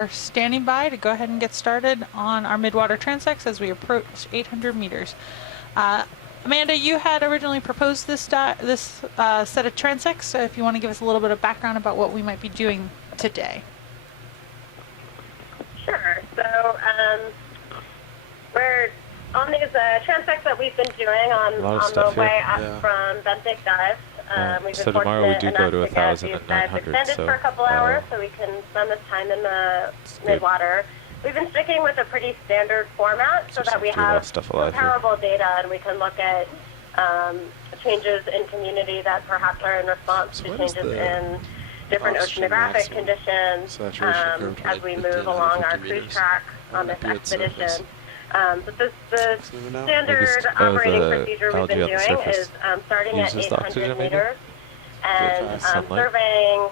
We're standing by to go ahead and get started on our midwater transects as we approach 800 meters. Amanda, you had originally proposed this set of transects, so if you want to give us a little bit of background about what we might be doing today. Sure. So we're on these transects that we've been doing on the way up from Bentic Dive. We've been so tomorrow we do go to 1,900. Extended for a couple hours, so we can spend this time in the midwater. We've been sticking with a pretty standard format so that we have comparable data and we can look at changes in community that perhaps are in response to changes in different oceanographic conditions as we move along our cruise track on this expedition. But the standard operating procedure we've been doing is starting at 800 meters and surveying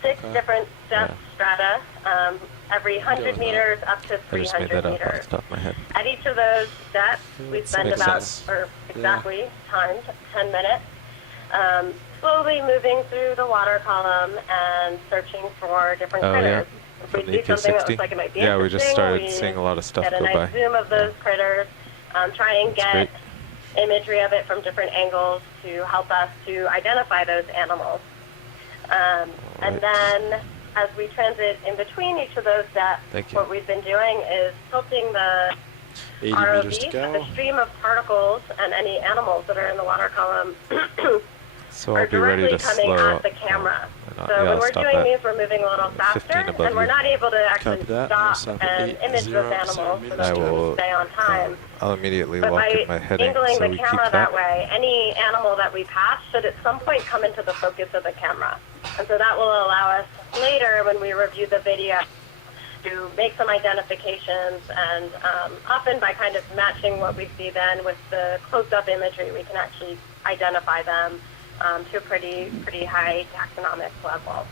6 different depth strata every 100 meters up to 300 meters. At each of those depths, we spend about, or exactly, timed 10 minutes, slowly moving through the water column and searching for different critters. If we see something that looks like it might be interesting, we just started seeing a lot of stuff get a nice zoom of those critters, try and get imagery of it from different angles to help us to identify those animals. And then as we transit in between each of those depths, what we've been doing is tilting the ROV, the stream of particles and any animals that are in the water column so are directly coming at the camera. So when we're doing these, we're moving a little faster, and we're not able to actually stop and image those animals so that we can stay on time. I'll immediately lock in my heading, angling so the camera that way, any animal that we pass should at some point come into the focus of the camera. And so that will allow us later, when we review the video, to make some identifications, and often by kind of matching what we see then with the close-up imagery, we can actually identify them to a pretty high taxonomic level.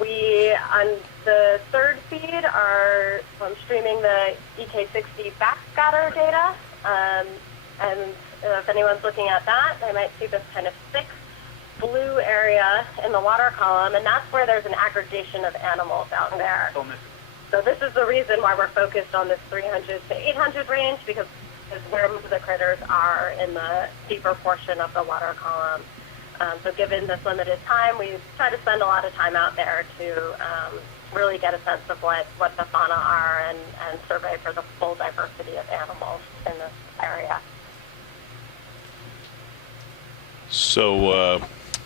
We, on the third feed, are streaming the EK60 backscatter data, and if anyone's looking at that, they might see this kind of thick blue area in the water column, and that's where there's an aggregation of animals out there. So this is the reason why we're focused on this 300 to 800 range, because is where most of the critters are in the deeper portion of the water column. So given this limited time, we try to spend a lot of time out there to really get a sense of what the fauna are and survey for the full diversity of animals in this area. So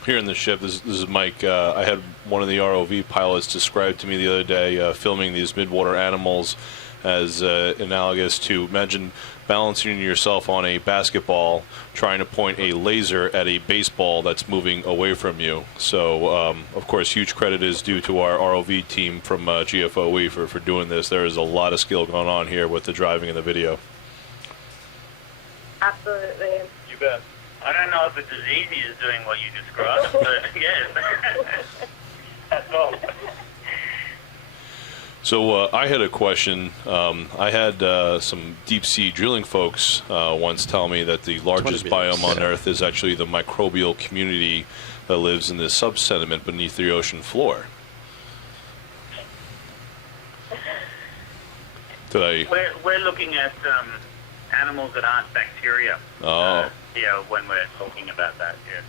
here in the ship, this is Mike. I had one of the ROV pilots describe to me the other day filming these midwater animals as analogous to, imagine balancing yourself on a basketball, trying to point a laser at a baseball that's moving away from you. So, of course, huge credit is due to our ROV team from GFOE for doing this. There is a lot of skill going on here with the driving and the video. Absolutely. You bet. I don't know if it's as easy as doing what you described, but yes. That's all. So I had a question. I had some deep-sea drilling folks once tell me that the largest biome on Earth is actually the microbial community that lives in the subsediment beneath the ocean floor. We're looking at animals that aren't bacteria. Oh. When we're talking about that, yeah.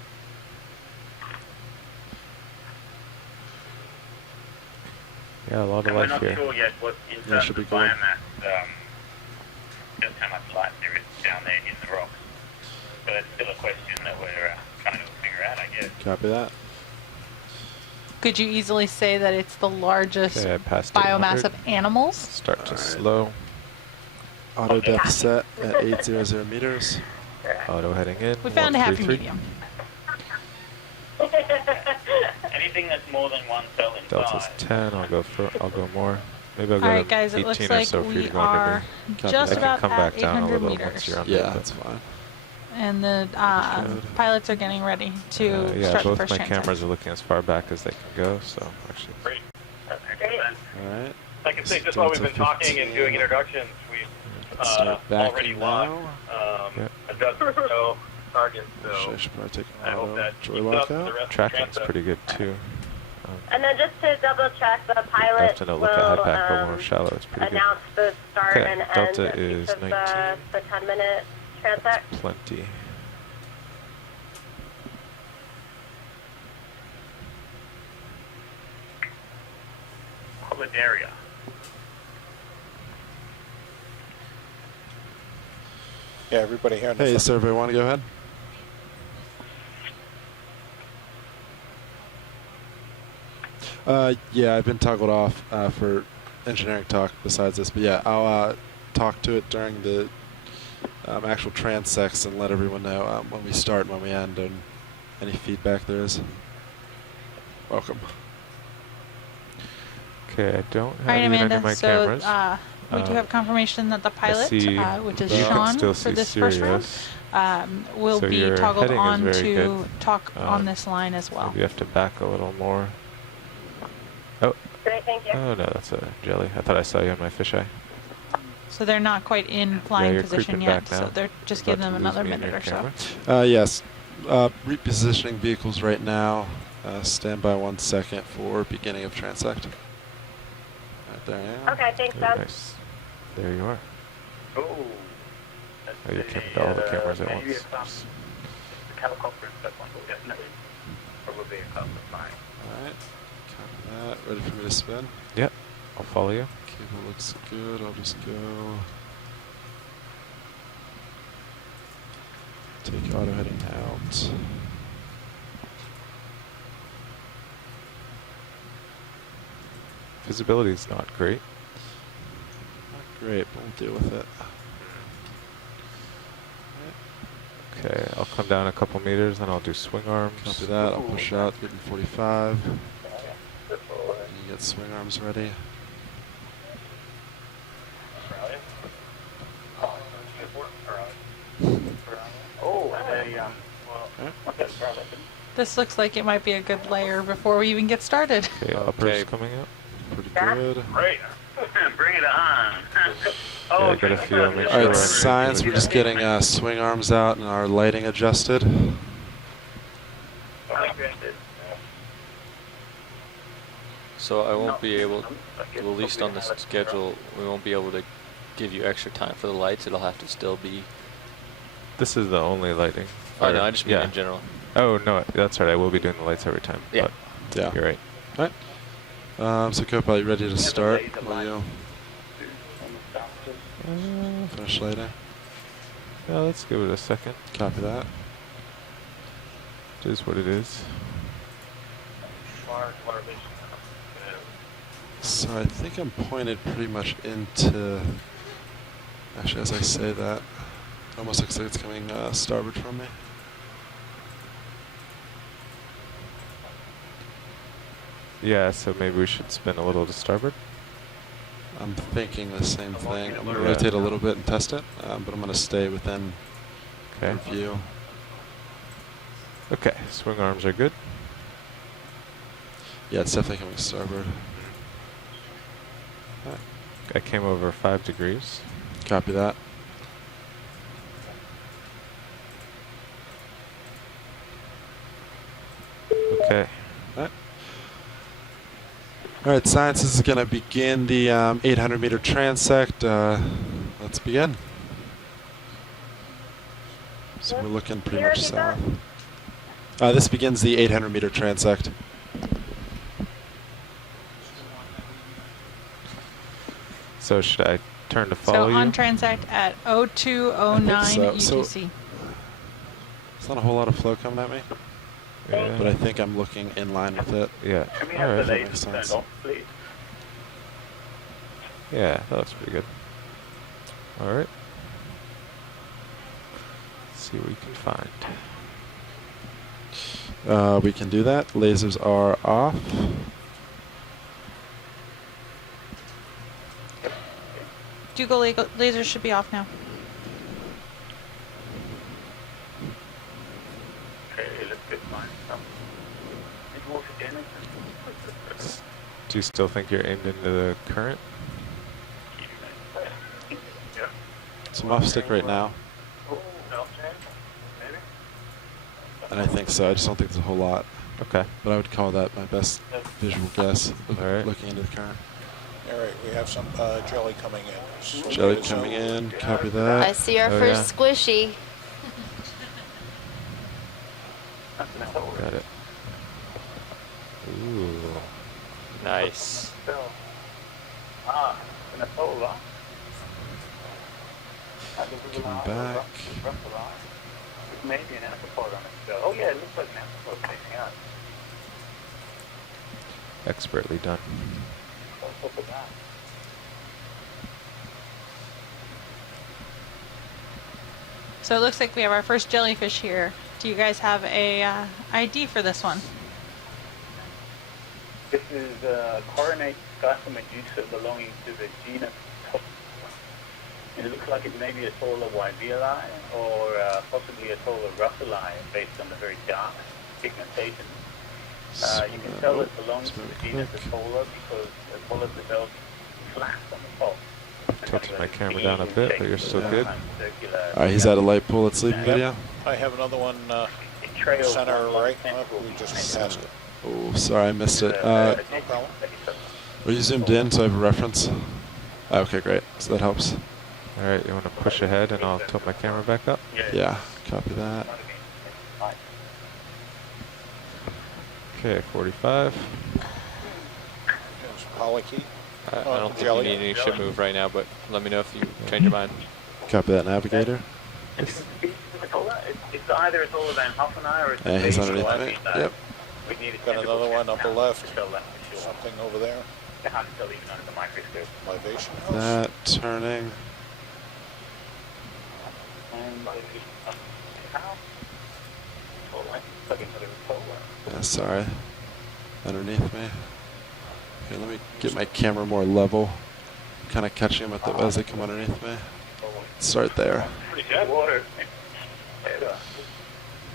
Yeah, a lot of life here. We're not sure yet what, in terms of biomass, just how much life there is down there in the rocks. But it's still a question that we're trying to figure out, I guess. Copy that. Could you easily say that it's the largest biomass of animals? Start to slow. Auto depth set at 800 meters. Auto heading in. We found a happy medium. Anything that's more than one cell in Delta's size. 10. I'll go more. Maybe I'll go Alright, to guys, 18 it looks or like so for you we to go under are me. just I about can come at back down a 800 little meters. once you're under. Yeah, that's fine. And the pilots are getting ready to yeah, start the both first my transect. cameras are looking as far back as they can go, so actually. Great. That's excellent. Alright. I can say just while we've been talking and doing introductions, we've already locked a dozen or so targets, so I should probably take I hope that joy keeps lock up for the out. rest of the Tracking's transect. pretty good too. And then just to double check, the I pilot have to know, look at head back, but more will shallow. It's pretty good. announce the start Okay, and end Delta of is each of 19. the 10-minute transect. Plenty. Public area. Yeah, everybody here. Hey, survey, want to go ahead? Yeah, I've been toggled off for engineering talk besides this, but yeah, I'll talk to it during the actual transects and let everyone know when we start and when we end and any feedback there is. Welcome. Okay, I don't All have right, even any Amanda. of my So cameras. we do have confirmation that the pilot, see which is you can Sean still for see this first round, Sirius. will So be your toggled heading is on very to good. talk on this line as well. Maybe you have to back a little more. Oh, Great, thank you. oh no, that's a jelly. I thought I saw you on my fisheye. So they're not quite in flying you're position creeping yet. back now. So they're just About giving them to lose another me in minute your or so. camera. Yes, repositioning vehicles right now. Stand by 1 second for beginning of transect. Right there I am. Okay, thanks, Very Sam. nice. There you are. Oh. Oh, you came to all the cameras at maybe once. it's the helicopter and stuff, definitely. Probably a couple of mine. Alright, copy that. Ready for me to spin? Yep, I'll follow you. Cable looks good. I'll just go. Take auto heading out. Visibility is not great. Not great, but we'll deal with it. Okay, I'll come down a couple meters, then I'll do swing arms. Copy that. I'll push out, getting 45. And you get swing arms ready. Oh, This looks like it might be a good layer before we even get started. Okay, uppers coming up. Pretty good. great. Bring it on. Yeah, I got a feel. Make sure Alright, we're science, we're just getting swing arms out and our lighting adjusted. So I won't be able, at least on this schedule, we won't be able to give you extra time for the lights. It'll have to still be. This is the only lighting. Oh no, I just mean yeah. in general. Oh no, that's right. I will be doing the lights every time. Yeah. But Yeah. you're right. Alright. So co-pilot, ready to start? Will you finish lighting? Yeah, let's give it a second. Copy that. It is what it is. So I think I'm pointed pretty much into. Actually, as I say that, almost looks like it's coming starboard from me. Yeah, so maybe we should spin a little to starboard. I'm thinking the same thing. I'm going to rotate a little bit and test it, but I'm going to stay within Okay. view. Okay, swing arms are good. Yeah, it's definitely coming starboard. I came over 5 degrees. Copy that. Okay. All right, science is going to begin the 800-meter transect. Let's begin. So we're looking pretty much south. This begins the 800-meter transect. So should I turn to follow So you? on transect at 0209 so. UTC. There's not a whole lot of flow coming at me, Yeah. but I think I'm looking in line with it. Yeah. Can we All have right. the that makes lasers sense. turned off, please? Yeah, that looks pretty good. All right. Let's see what we can find. We can do that. Lasers are off. Dougal lasers should be off now. Okay, let's get mine. Midwater damage. Do you still think you're aimed into the current? Yeah. So I'm off stick right now, Oh, no, maybe? and I think so. I just don't think there's a whole lot. Okay. But I would call that my best visual guess of All right. looking into the current. All right, we have some jelly coming in. So Jelly there's coming no- in. Copy that. I see our Oh, first squishy. Got it. Ooh. Nice. Coming back. Maybe an amphipod on it. Oh yeah, it looks like an amphipod facing out. Expertly done. Look at that. So it looks like we have our first jellyfish here. Do you guys have a ID for this one? This is a coronate Scarsomedusa belonging to the genus Top. It looks like it may be a taller Wyvili or possibly a taller Russeli based on the very dark pigmentation. You can tell it belongs to the genus Atola because Atola develops flat on the top. Tilted my camera down a bit, but you're still good. Alright, he's at a light pool at sleeping video. I have another one center right. We just passed it. Oh, sorry, I missed it. No problem. Are you zoomed in so I have a reference? Okay, great. So that helps. Alright, you want to push ahead and I'll tilt my camera back up? Yeah, copy that. Okay, 45. There's Pollocky. I don't think you need any ship move right now, but let me know if you change your mind. Copy that, navigator. It's either Atola Van Hoffenai or it's Yeah, he's a underneath Atola me. Van Yep. We need a Got another one upper left. Sure. Something over there. You have to tell even under the microscope. Libation house. That turning. And Yeah, sorry. Underneath me. Okay, let me get my camera more level. Kind of catching them as they come underneath me. Start there. pretty good. Water.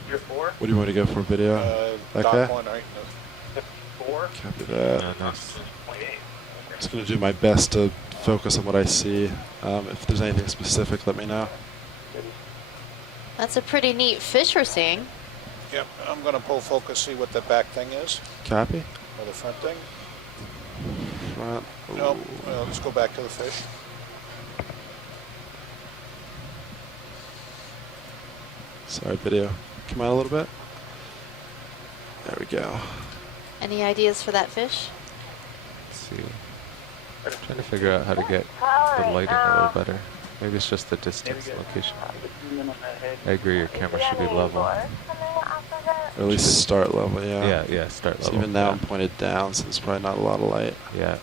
You're 4? What do you want to go for video? Dock Okay. one right. 4? Copy that. Yeah, nice. Just going to do my best to focus on what I see. If there's anything specific, let me know. That's a pretty neat fish we're seeing. Yep, I'm going to pull focus, see what the back thing is, Copy. or the front thing. Front. Nope, Ooh. well, let's go back to the fish. Sorry, video. Come out a little bit. There we go. Any ideas for that fish? Let's see. I'm trying to figure out how to get the lighting a little better. Maybe it's just the distance and location. I agree, your camera should be level. Or at least start level, yeah. Yeah, start So level. even now yeah. I'm pointed down, so there's probably not a lot of light. Yeah.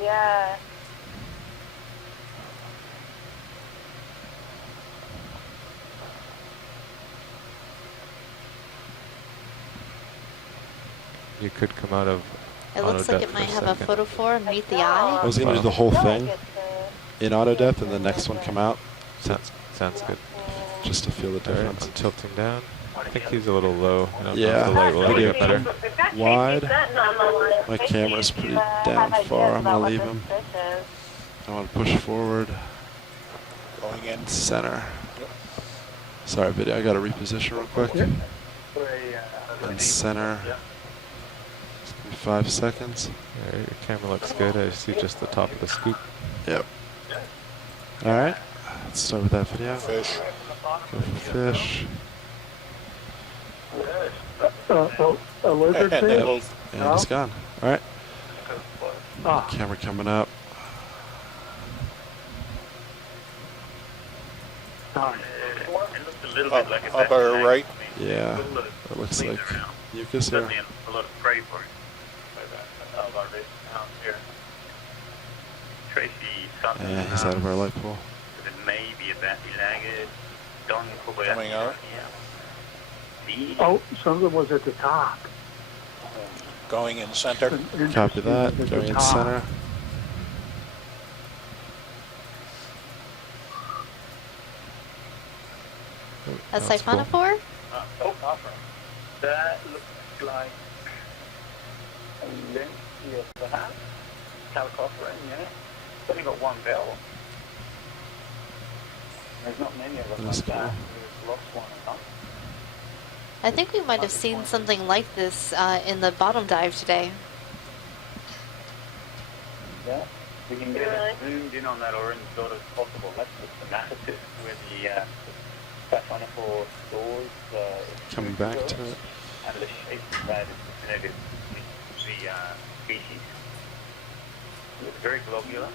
Yeah. You could come out of It looks like auto it depth might for a have a second. photophore and meet the I eye. was going to do the whole thing in auto depth and the next one come out, Sounds good. just to feel the Alright, difference. I'm tilting down. I think he's a little low. I don't know Yeah. if the light will ever Video. get better. Wide. My camera's pretty down far. I'm going to leave him. I want to push forward. Going in. Center. Sorry, video. I got to reposition real quick. And center. Just give me 5 seconds. Alright, your camera looks good. I see just the top of the scoop. Yep. All right. Let's start with that video. Fish. Go for fish. A lizard And fish? it'll- And it's gone. All right. Camera coming up. Upper right. Yeah. It looks like mucus here. A lot of prey for it. Tracy something. Yeah, he's out of our light pool. It may be a Bathylagus. Don't Coming out. Oh, something was at the top. Going in center. Copy that. At the Going in top. center. A That's cool. siphonophore? That looks like a Lentia perhaps. Calicophora, yeah. It's only got one bell. There's not many of them That's like that. cool. We've lost one or something. I think we might have seen something like this in the bottom dive today. Yeah, we can get it zoomed in on that orange dot as possible. That's the schematicist where the Pathfinder 4 stores. Coming back to it. And the shape of that is denoted the species. It's very globular.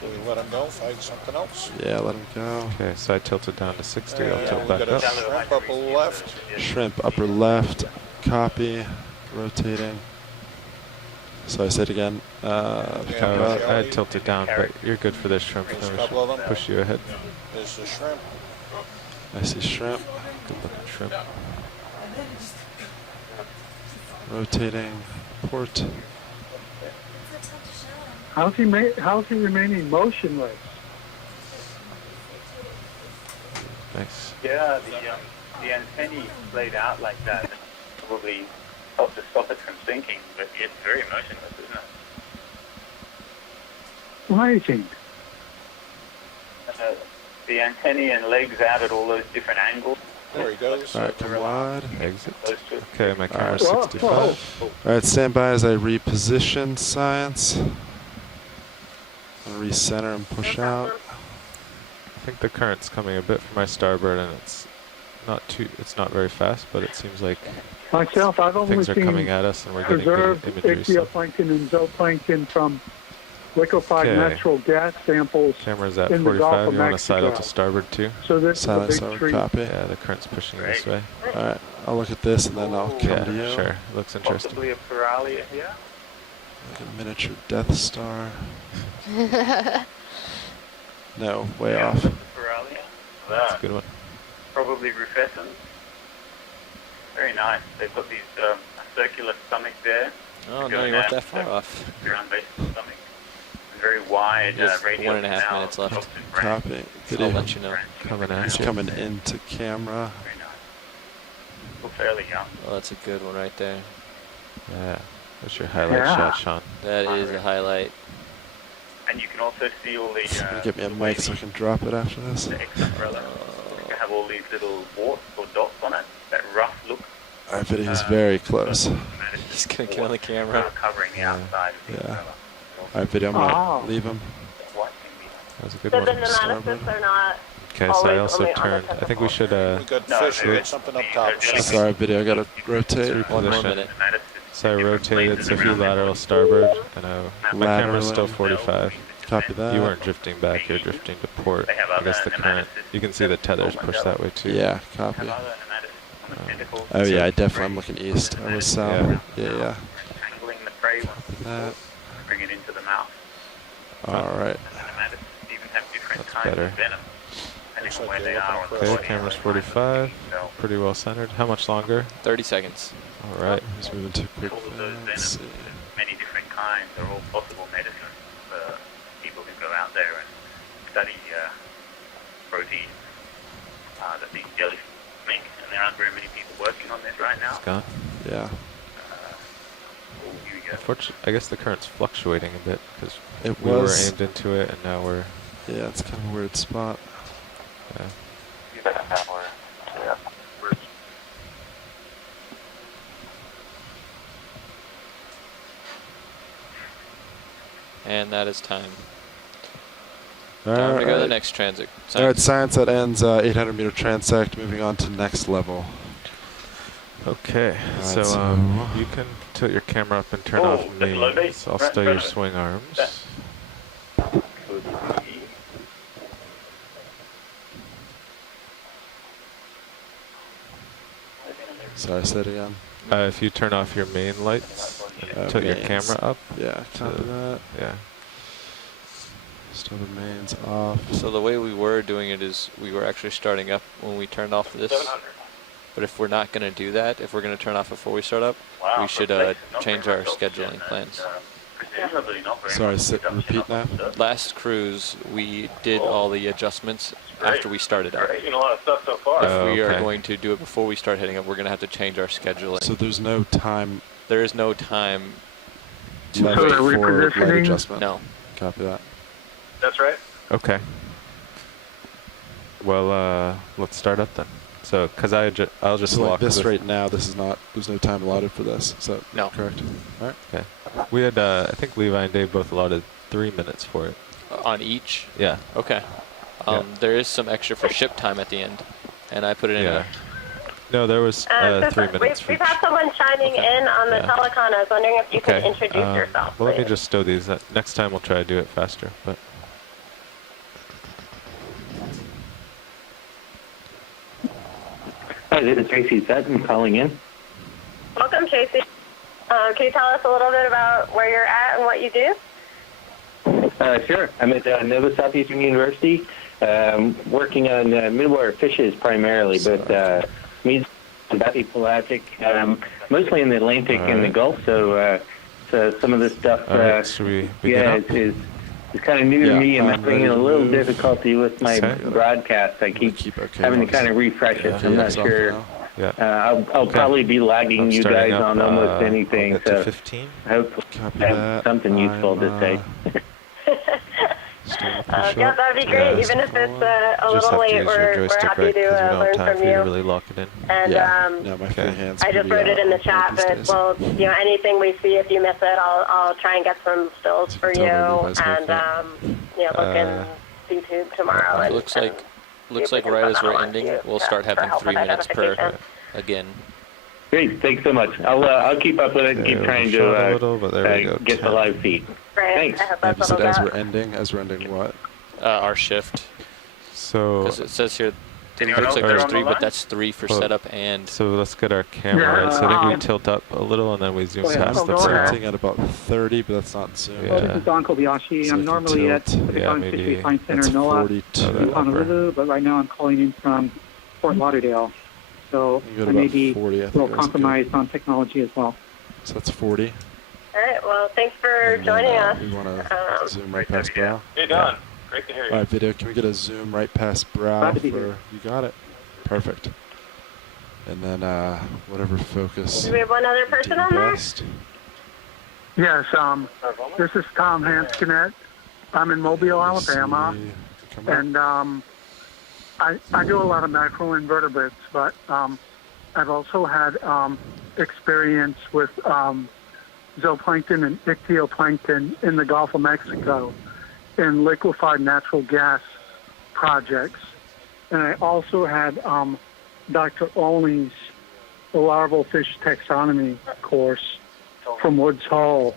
So we let him go, find something else. Yeah, let him go. Okay, so I tilted down to 60. I'll tilt We back got a up. shrimp upper left. Shrimp upper left. Copy. Rotating. So I said again. I tilted down, but you're good for this shrimp. There's a I couple of them. push you ahead. There's the shrimp. I see shrimp. Good looking shrimp. Rotating. Port. How's he remaining motionless? Nice. Yeah, the antennae laid out like that probably helps to stop it from sinking, but it's very motionless, isn't it? Rising. The antennae and legs out at all those different angles. There he goes. Alright, come wide. Exit. Those two. Okay, my camera's Whoa, 65. Alright, stand by as I reposition science. And recenter and push out. I think the current's coming a bit from my starboard, and it's not very fast, but it seems like Myself, I've only things are coming seen at us, and we're getting preserved good imagery. So ichthyoplankton and zooplankton from liquefied Okay. natural gas samples camera's at in the Gulf 45. of You want to side out Mexico. to starboard too? So this is a Silence big over. treat. Copy. Yeah, the current's pushing this way. Alright, I'll look at this and then I'll come Yeah, to you. sure. Looks interesting. Possibly a Paralia here. Like a miniature Death Star. No, way off. Paralia. That's a good one. Probably rufescent. Very nice. They've got these circular stomach there. Oh, no, you weren't that far off. Ground based stomach. Very wide Just radial 1.5 canal, minutes left. toxic branch. Copy. I'll Video. let you know. Coming at He's you. coming into camera. Very nice. Still fairly young. Oh, that's a good one right there. Yeah. That's your highlight Yeah. shot, Sean. That is a highlight. And you can also see all the Get me a mic so I can drop it after this. the X-umbrella. You have all these little warts or dots on it. That rough look. Our video is very close. He's gonna get on the camera. Covering the outside of the Yeah. umbrella. Alright, video, I'm Oh. gonna leave him. White can be That was a good So one. the nematocysts are not Okay, so I always also only on the turned. I think we should We got No, fish, we they're- got something up top. they're just- Sorry, video, I gotta rotate. One more Position. minute. nematocysts. So I Different rotated places so a few around the lateral body. starboard, and my camera's still Lateral. 45. Copy that. You weren't drifting back, you're drifting to port. They have I guess other the current, you can see the tethers push that way too. Yeah, copy. Have other nematocysts on the tentacles. Oh yeah, I definitely am looking east. I was south. Yeah. Tangling the prey once That. bring it into the mouth. Alright. And the nematocysts even have different That's kinds better. of venom, depending Looks on like where they're they are on the looking Okay, body. camera's 45. So, Pretty well centered. How much longer? 30 seconds. Alright. He's moving too quick. all of those Let's see. venoms, many different kinds, are all possible medicines for people who go out there and study proteins that these jellyfish make. And there aren't very many people working on this right now. It's gone. Yeah. Here we go. Unfortunately, I guess the current's fluctuating a bit because It we were was. aimed into it, and now we're. Yeah, it's kind of a weird spot. Yeah. And that is time. Time to go to the Alright. next transit. Alright, science that ends 800 meter transect. Moving on to next level. Okay, Alright, so you can tilt your camera up and turn Oh, off that's low me. base. So I'll Right in stow front your of it. swing arms. Sorry, say it again. If you turn off your main lights and tilt your Mains. camera up. Yeah, copy to- that. Yeah. Still the mains off. So the way we were doing it is we were actually starting up when we turned off this. 700. But if we're not going to do that, if we're going to turn off before we start up, Wow, we should for places not change very our much oxygen scheduling and, plans. presumably not very Sorry, much sit, production repeat up on now. the surface. Last cruise, we did all the adjustments after we started up. Great, a lot of stuff so far. If we are okay. going to do it before we start heading up, we're going to have to change our scheduling. So there's no time There is no time to left So wait. are we for light positioning? adjustment. No. Copy that. That's right. Okay. Well, let's start up then. So, because I'll just So walk like this with right now, this is not, there's no time allotted for this. Is that No. correct? All right. Okay. We had, I think Levi and Dave both allotted 3 minutes for it. On each? Yeah. Okay. There is some extra for ship time at the end, and I put it in Yeah. No, there was 3 minutes for We've each. had someone shining in on the telecon. I was wondering if you could introduce yourself. Well, let me please. just stow these. Next time we'll try to do it faster. But Hi, this is Tracy Sutton calling in. Welcome, Tracy. Can you tell us a little bit about where you're at and what you do? Sure. I'm at Nova Southeastern University, working on midwater fishes primarily, but means pelagic, mostly in the Atlantic and the Gulf. So some of this stuff, should we begin up? is kind of new to me. I'm having a little difficulty with my broadcast. I keep having to kind of refresh it. So I'm not sure. I'll probably be lagging you guys on almost anything. So I hope I have something useful to say. Yeah, that'd be great. Even if it's a little late, we're happy to learn from you. Really lock it in. And my free hands I just wrote it in the chat, but well, you know, anything we see, if you miss it, I'll try and get some stills for you, and you know, look in YouTube tomorrow. It looks like right as we're ending, we'll start having 3 minutes per again. Great, thanks so much. I'll keep up with it and keep trying to get the live feed. Great. Thanks. You said as we're ending what? Our shift. So because it says here, it looks like there's 3, but that's 3 for setup and. So let's get our camera. So I think we tilt up a little and then we zoom past the Tilting at about 30, but that's not zoom. Well, this is Don Kobayashi. So I'm normally at the Constitution Science Center in Honolulu, but right now I'm calling in from Fort Lauderdale. So I may be a little compromised on technology as well. So that's 40. All right. Well, thanks for joining us. We want to zoom right past brow. Hey, Don. Great to hear you. All right, video. Can we get a zoom right past brow? You got it. Perfect. And then whatever focus. Do we have one other person on there? Yes. This is Tom Hansconnett. I'm in Mobile, Alabama, and I do a lot of macroinvertebrates, but I've also had experience with zooplankton and ichthyoplankton in the Gulf of Mexico in liquefied natural gas projects. And I also had Dr. Olney's larval fish taxonomy course from Woods Hole.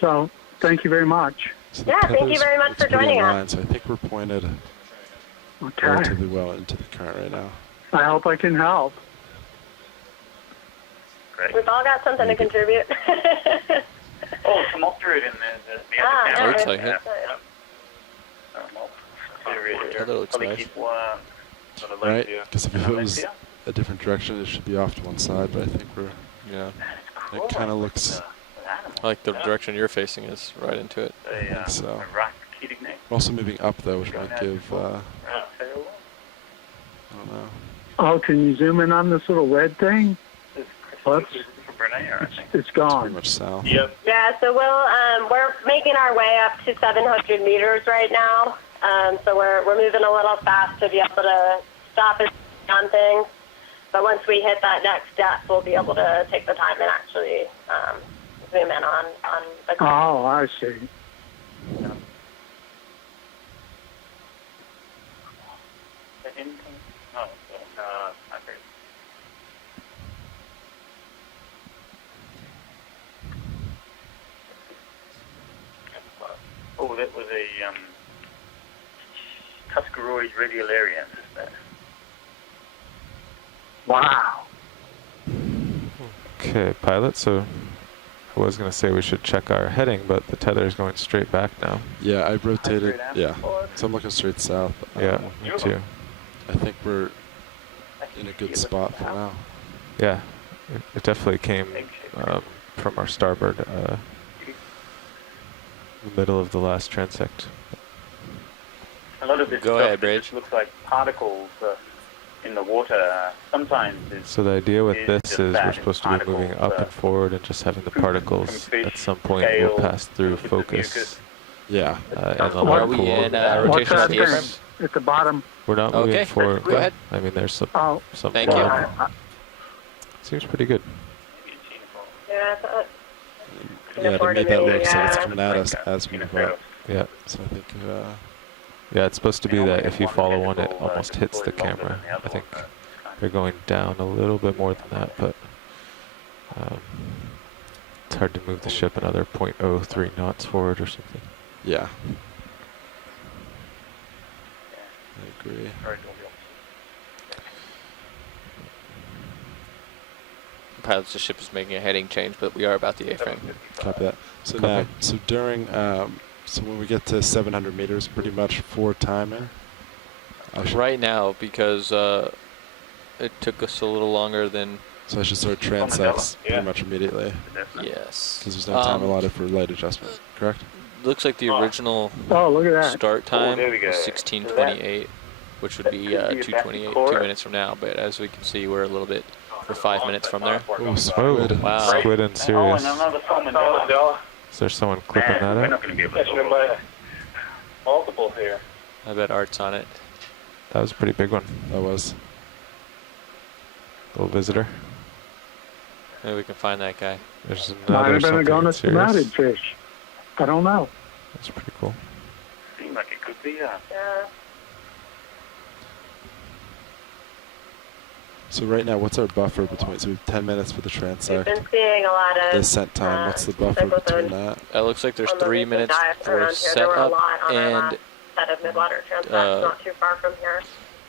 So thank you very much. So yeah, thank you very much for joining us. So I think we're pointed relatively well into the current right now. I hope I can help. Great. We've all got something to contribute. Some alterate in the other camera. Looks like it. That looks nice. Right? Because if it was a different direction, it should be off to one side, but I think we're, it kind of looks... I like the direction you're facing is right into it. I think so. We're also moving up, though, which might give... I don't know. Oh, can you zoom in on this little red thing? It's gone. Pretty much south. Yep. Yeah, so we're making our way up to 700 meters right now. So we're moving a little fast to be able to stop and on things. But once we hit that next depth, we'll be able to take the time and actually zoom in on the. Oh, I see. Oh, that was a Tuscaroid radiolarian, isn't it? Wow. Okay, pilot. So I was going to say we should check our heading, but the tether is going straight back now. Yeah, I rotated. Yeah, so I'm looking straight south. Yeah, me too. I think we're in a good spot for now. Yeah, it definitely came from our starboard, the middle of the last transect. A lot of this stuff just looks like particles in the water. Sometimes so the idea with this is we're supposed to be moving up and forward and just having the particles at some point will pass through focus. Yeah. And the Are we in rotation on the airframe? at the bottom. We're not moving forward. Go ahead. I mean, there's some. Oh, some thank you. Seems pretty good. Yeah, Yeah, to me that looks like it's coming at us as we move up. Yeah. So I think. Yeah, it's supposed to be that if you follow one, it almost hits the camera. I think they're going down a little bit more than that, but it's hard to move the ship another 0.03 knots forward or something. Yeah. I agree. Pilots, the ship is making a heading change, but we are about the A-frame. Copy that. So now, so during, so when we get to 700 meters, pretty much for timing. Right now, because it took us a little longer than. So I should start transects pretty much immediately. Yes. Because there's no time allotted for light adjustment, correct? Looks like the original look at that. start time was 16:28, which would be 2:28, 2 minutes from now. But as we can see, we're a little bit. We're 5 minutes from there. Oh, squid. Wow. Squid and Sirius. Is there someone clipping that We're up? not going to be able to multiple here. I bet Art's on it. That was a pretty big one. That was. Little visitor. Maybe we can find that guy. There's Might another have been a something gonus Sirius. matted fish. I don't know. That's pretty cool. Seems like it could be, Yeah. So right now, what's our buffer between? So we have 10 minutes for the We've transect. been seeing a lot of Descent time. What's the buffer between that? It looks like there's on the 3 recent minutes dive for around here. There were a setup lot on our and last set of Midwater transects, not too far from here.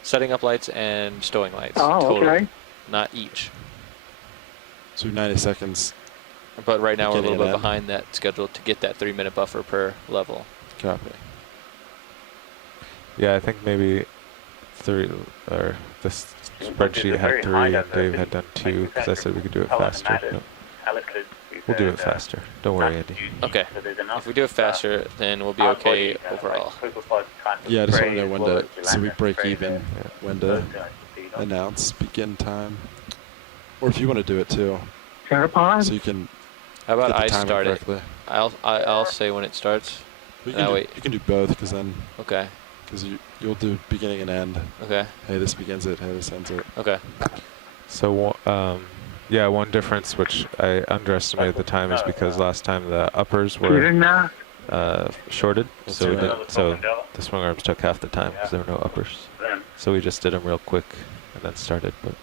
setting up lights and stowing lights. Oh, total, okay. not each. So 90 seconds. But right now we're a Beginning little bit and end. behind that schedule to get that 3 minute buffer per level. Copy. Yeah, I think maybe 3, or this spreadsheet had 3, Dave had done 2, because I said we could do it faster. No, we'll do it faster. Don't worry, Andy. Okay. If we do it faster, then we'll be okay overall. Yeah, I just want to know when to, so we break even, when to announce begin time. Or if you want to do it too. So you can. How about get the I timing start it? correctly. I'll say when it starts. You can, wait. you can do both, because then. Okay. Because you'll do beginning and end. Okay. Hey, this begins it. Hey, this ends it. Okay. So, yeah, one difference which I underestimated the time is because last time the uppers were shorted, so the swing arms took half the time because there were no uppers. So we just did them real quick and then started. But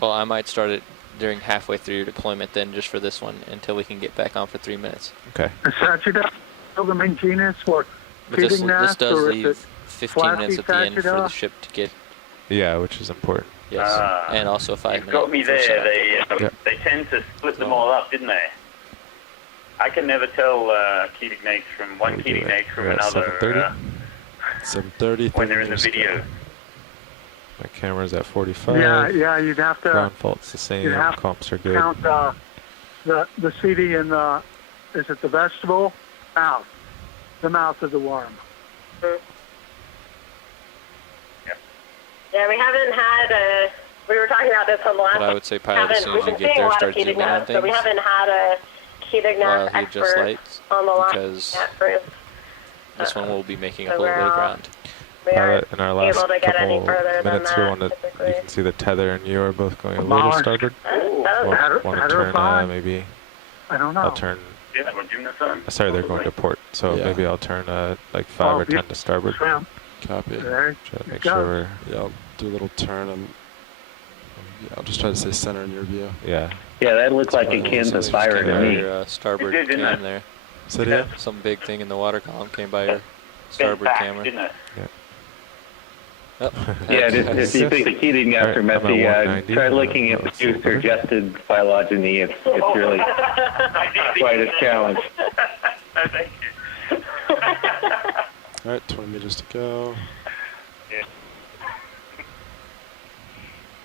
well, I might start it during halfway through your deployment then, just for this one, until we can get back on for 3 minutes. Okay. The main genus for But this feeding nest, does or is leave it 15 minutes at the end for the Sagittal? ship to get. Yeah, which is important. Yes, and also 5 minutes. Got me there. They tend to split them all up, didn't they? I can never tell Keating Nates from one Keating Nates from another. 7:30. When they're in the video. My camera's at 45. Yeah, you'd have to. Ground fault's the same. You'd have Comps are to good. count the CD in the. Is it the vegetable? Mouth. The mouth of the worm. Yeah, we haven't had we were talking about this on the last. But I would say pilot, as soon as you get there, start zooming on things. So we haven't had a Keating while Nest he adjusts expert lights, on the line because yet for this one will be making so up a little bit of ground. Pilot, in our last able to get any couple further than minutes here, that, you can see the tether and you are both going a little starboard. Want to turn, maybe I don't know. I'll turn. Sorry, they're going to port, so maybe I'll turn like 5 or 10 to starboard. Copy. There Try to make sure we're. Yeah, I'll do a little turn and. Yeah, I'll just try to stay center in your view. Yeah. Yeah, that looked like a Kansas fire to me. Your starboard cam there. Is that it? Some big thing in the water column came by your starboard camera. Yeah. Oh, Yeah, if you think the heating after messy, try looking at the juice-suggested phylogeny. It's really quite a challenge. All right, 20 meters to go.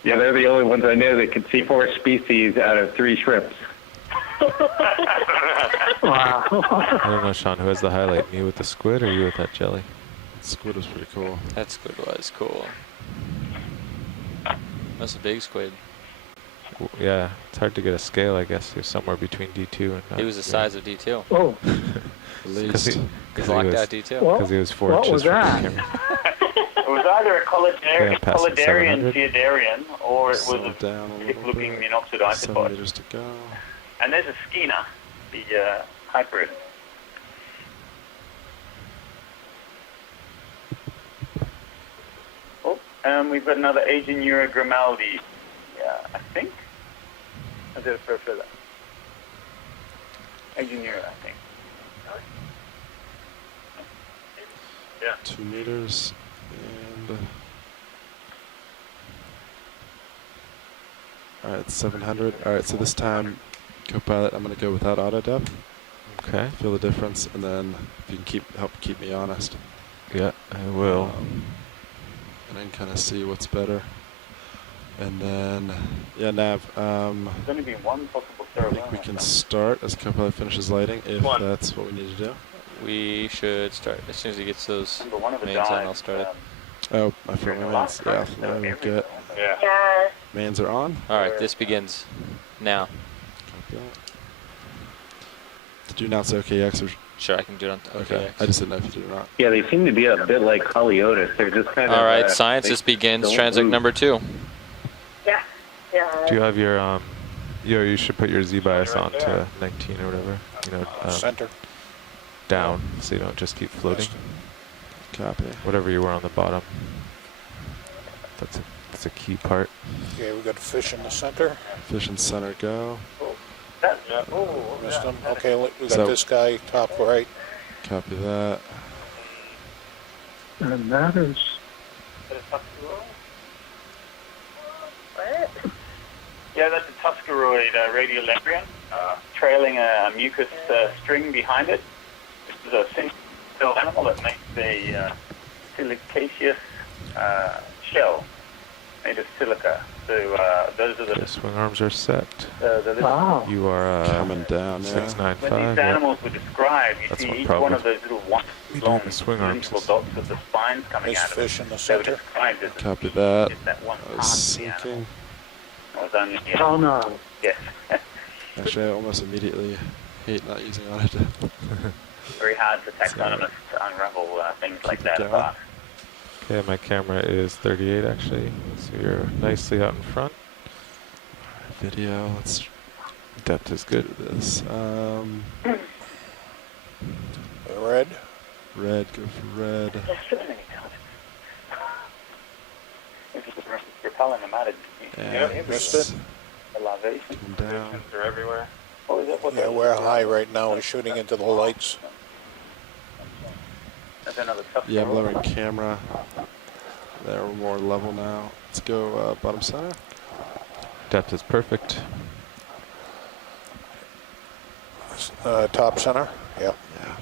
Yeah, they're the only ones I know that can see 4 species out of 3 shrimps. Wow. I don't know, Sean, who has the highlight? Me with the squid or you with that jelly? Squid was pretty cool. That squid was cool. That's a big squid. Yeah, it's hard to get a scale, I guess. He was somewhere between D2 and. He was the size of D2. Oh. Because Because locked out detail. Because he was 4 inches from the camera. It was either a Collidarian Theodarian or it was a thick-looking monoxide isopod. 7 meters to go. And there's a Skeena, the hybrid. Oh, we've got another Agenura Grimaldi. Yeah, I think. Is it a further? Agenura, I think. Yeah. 2 meters and all right, 700. All right, so this time, co-pilot, I'm going to go without auto depth. Okay. Feel the difference, and then if you can help keep me honest. Yeah, I will. And then kind of see what's better. And then, yeah, Nav. There's only been one possible throw. I think we can start as co-pilot finishes lighting if that's what we need to do. We should start as soon as he gets those mains on. I'll start it. Oh, I forgot my mains. Yeah, let me get. Yeah. Mains are on. All right, this begins now. Did you announce OKX or? Sure, I can do it on OKX. Okay. I just didn't know if you did or not. Yeah, they seem to be a bit like Coliotis. They're just kind of. All right, science. This begins transect number 2. Yeah. Yeah. Do you have your you should put your Z bias on to 19 or whatever. You know, Center. down, so you don't just keep floating. Copy. Whatever you were on the bottom. That's a key part. Okay, we got fish in the center. Fish in center, go. Missed him. Okay, we got this guy top right. Copy that. And that is. What? Yeah, that's a Tuscaroid radiolambrion, trailing a mucus string behind it. This is a single animal that makes a silicaceous shell made of silica. So those are the swing arms are set. Wow. You are coming down. 695. When these animals were described, you see each one of those little long swing arms dots with the spines coming out of it. Fish in the They were center. described as Copy that. that one I part was of the animal. sinking. Was only, Oh no. yes. Actually, I almost immediately hate not using auto depth. Very hard for taxonomists to unravel things like that going. apart. Okay, my camera is 38 actually, so you're nicely out in front. Video, let's Depth is good. do this. Red. Red, go for red. There's so many colors. If you just repelling them out of And missed it. elevation. come down. They're everywhere. What is it? What Yeah, we're high right now. We're shooting into the lights. That's another tough Yeah, I'm roll. lowering camera. There, we're more level now. Let's go bottom center. Depth is perfect. Top center. Yep. Yeah.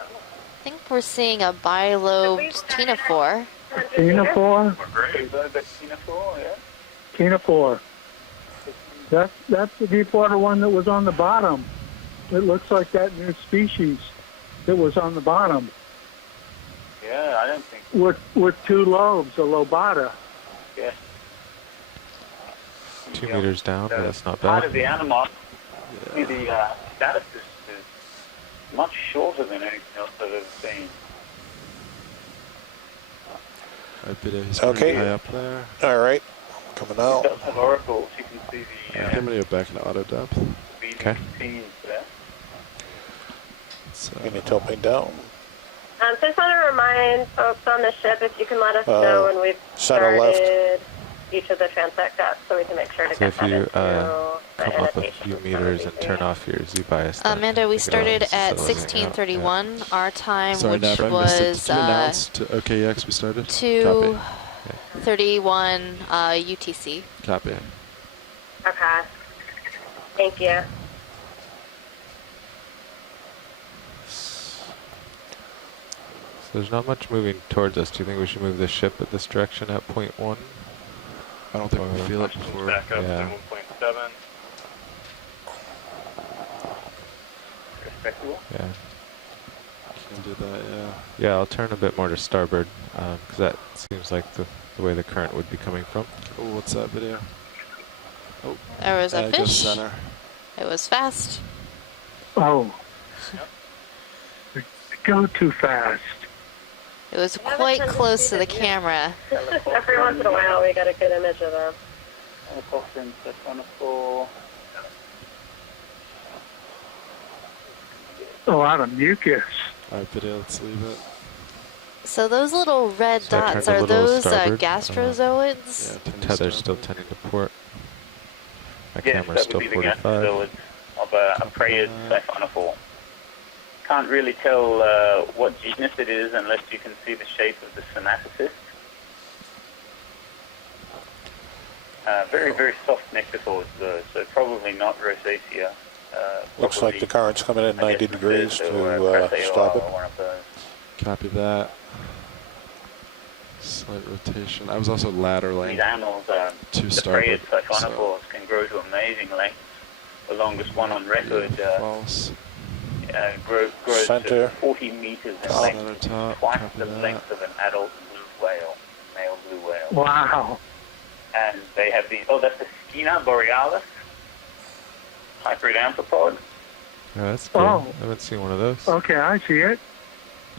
I think we're seeing a bilobed ctenophore. Ctenophore? Yeah. Ctenophore. That's the deepwater one that was on the bottom. It looks like that new species that was on the bottom. Yeah, I don't think. With 2 lobes, a lobata. Yeah. 2 meters down, but that's not Part bad. of the animal, the status is much shorter than anything else I've ever seen. Right, video, he's Okay. pretty high up there. All right. Coming out. It does have oracles. You can see the I'm going to go back into auto depth. Okay. scenes there. Let's, Give me tilting down. So I just want to remind folks on the ship if you can let us know when we've center started left. each of the transect depths so we can make sure to So get if that you into the come up a annotation few for meters and everything. turn off your Z bias. then Amanda, we take it off started so at it doesn't hang out. 1631. Our time, sorry, which Nav, I missed it. was Did you announce to OKX we started? 2:31 UTC. Copy. Okay. Thank you. So there's not much moving towards us. Do you think we should move the ship at this direction at 0.1? I don't think we feel it before. Back up Yeah. to 1.7. Respectable. Yeah. Can do that, yeah. Yeah, I'll turn a bit more to starboard because that seems like the way the current would be coming from. Cool, what's that video? There was a Go fish. center. It was fast. Oh. Go too fast. It was quite close to the camera. Every once in a while, we get a good image of them. A lot of mucus. All right, video, let's leave it. So those little red So I turned dots, a are little those starboard. gastrozoids? Yeah, Tether's still tending to port. My Yes, camera's that would still be the 45. gastrozoids of a preyed siphonophore. Can't really tell what genus it is unless you can see the shape of the somatocyst. Very, very soft nectaphores though, so probably not rosacea. Looks like the current's coming in 90 degrees to starboard. Copy that. Slight rotation. I was also lateraling These animals, to the starboard. preyed siphonophores can grow to amazing lengths. The longest one on record False. grows Center. to 40 meters in Top. length, Center top. twice Copy the that. length of an adult blue whale, male blue whale. Wow. And they have the, that's the Schiena borealis, hybrid amphipod. Oh, that's cool. Oh. I haven't seen one of those. Okay, I see it.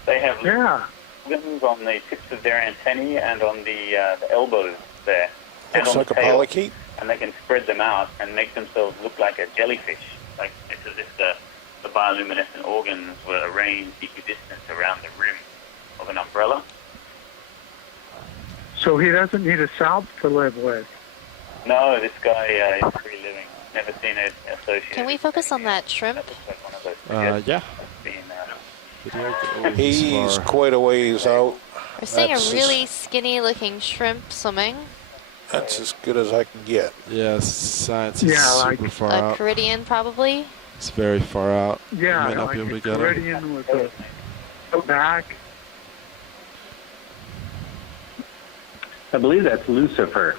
They have Yeah. organs on the tips of their antennae and on the elbows there, and Looks on like the a tail. polychaete. And they can spread them out and make themselves look like a jellyfish. Like it's as if the bioluminescent organs were arranged equidistant around the rim of an umbrella. So he doesn't need a salp to live with. No, this guy is free living. Never seen it associated. Can we focus on that shrimp? That looks like one of those Yeah. being, Video goes He's far. quite a ways out. We're seeing a That's really skinny looking shrimp swimming. That's as good as I can get. Yeah, science is Yeah, super like far A out. Caridian probably. It's very far out. Yeah, You may not like be able a to get him. Caridian with a back. I believe that's Lucifer.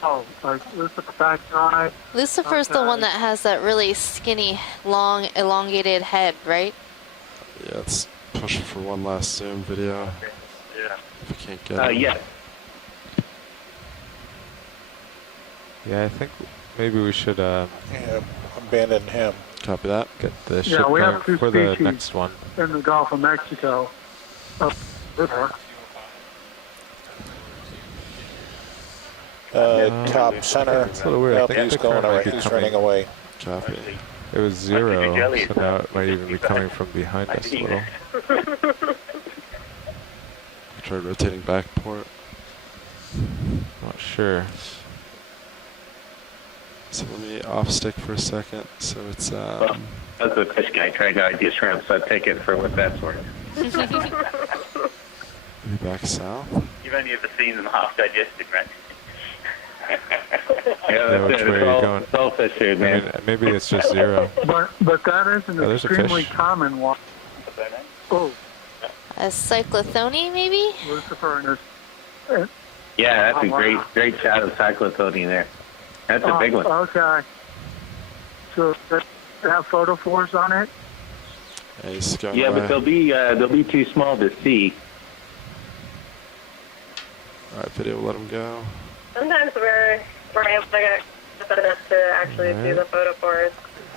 Oh, like Lucifer backside. Lucifer's the one that has that really skinny, long, elongated head, right? Yeah, let's push for one last zoom video. Yeah. If we can't get it. Yes. Yeah, I think maybe we should Yeah, abandon him. Copy that. get the Yeah, ship we going have two for the species. next one. In the Gulf of Mexico. River. Top center. It's a little weird. I Yep, think he's the going current might away. be He's coming- running away. Copy. It was 0, jelly. so now it might even be coming from behind us a little. Try rotating back port. Not sure. So let me off stick for a second. So it's Well, that's a fish guy trying to ID shrimp, so I take it for what that's worth. maybe back south. You've only ever seen them half digested, right? Yeah, which way are you going? It's all fish food, I man. mean, maybe it's just 0. But that is an Oh, there's a extremely fish. common one. Oh, A cyclothony, maybe? Lucifer and his. Yeah, that's a Oh, wow. great shot of cyclotony there. That's a big one. Okay. So they have photophores on it? Yeah, he's going Yeah, away. but they'll be too small to see. All right, video, let him go. Sometimes we're able to get enough to actually see the photophores.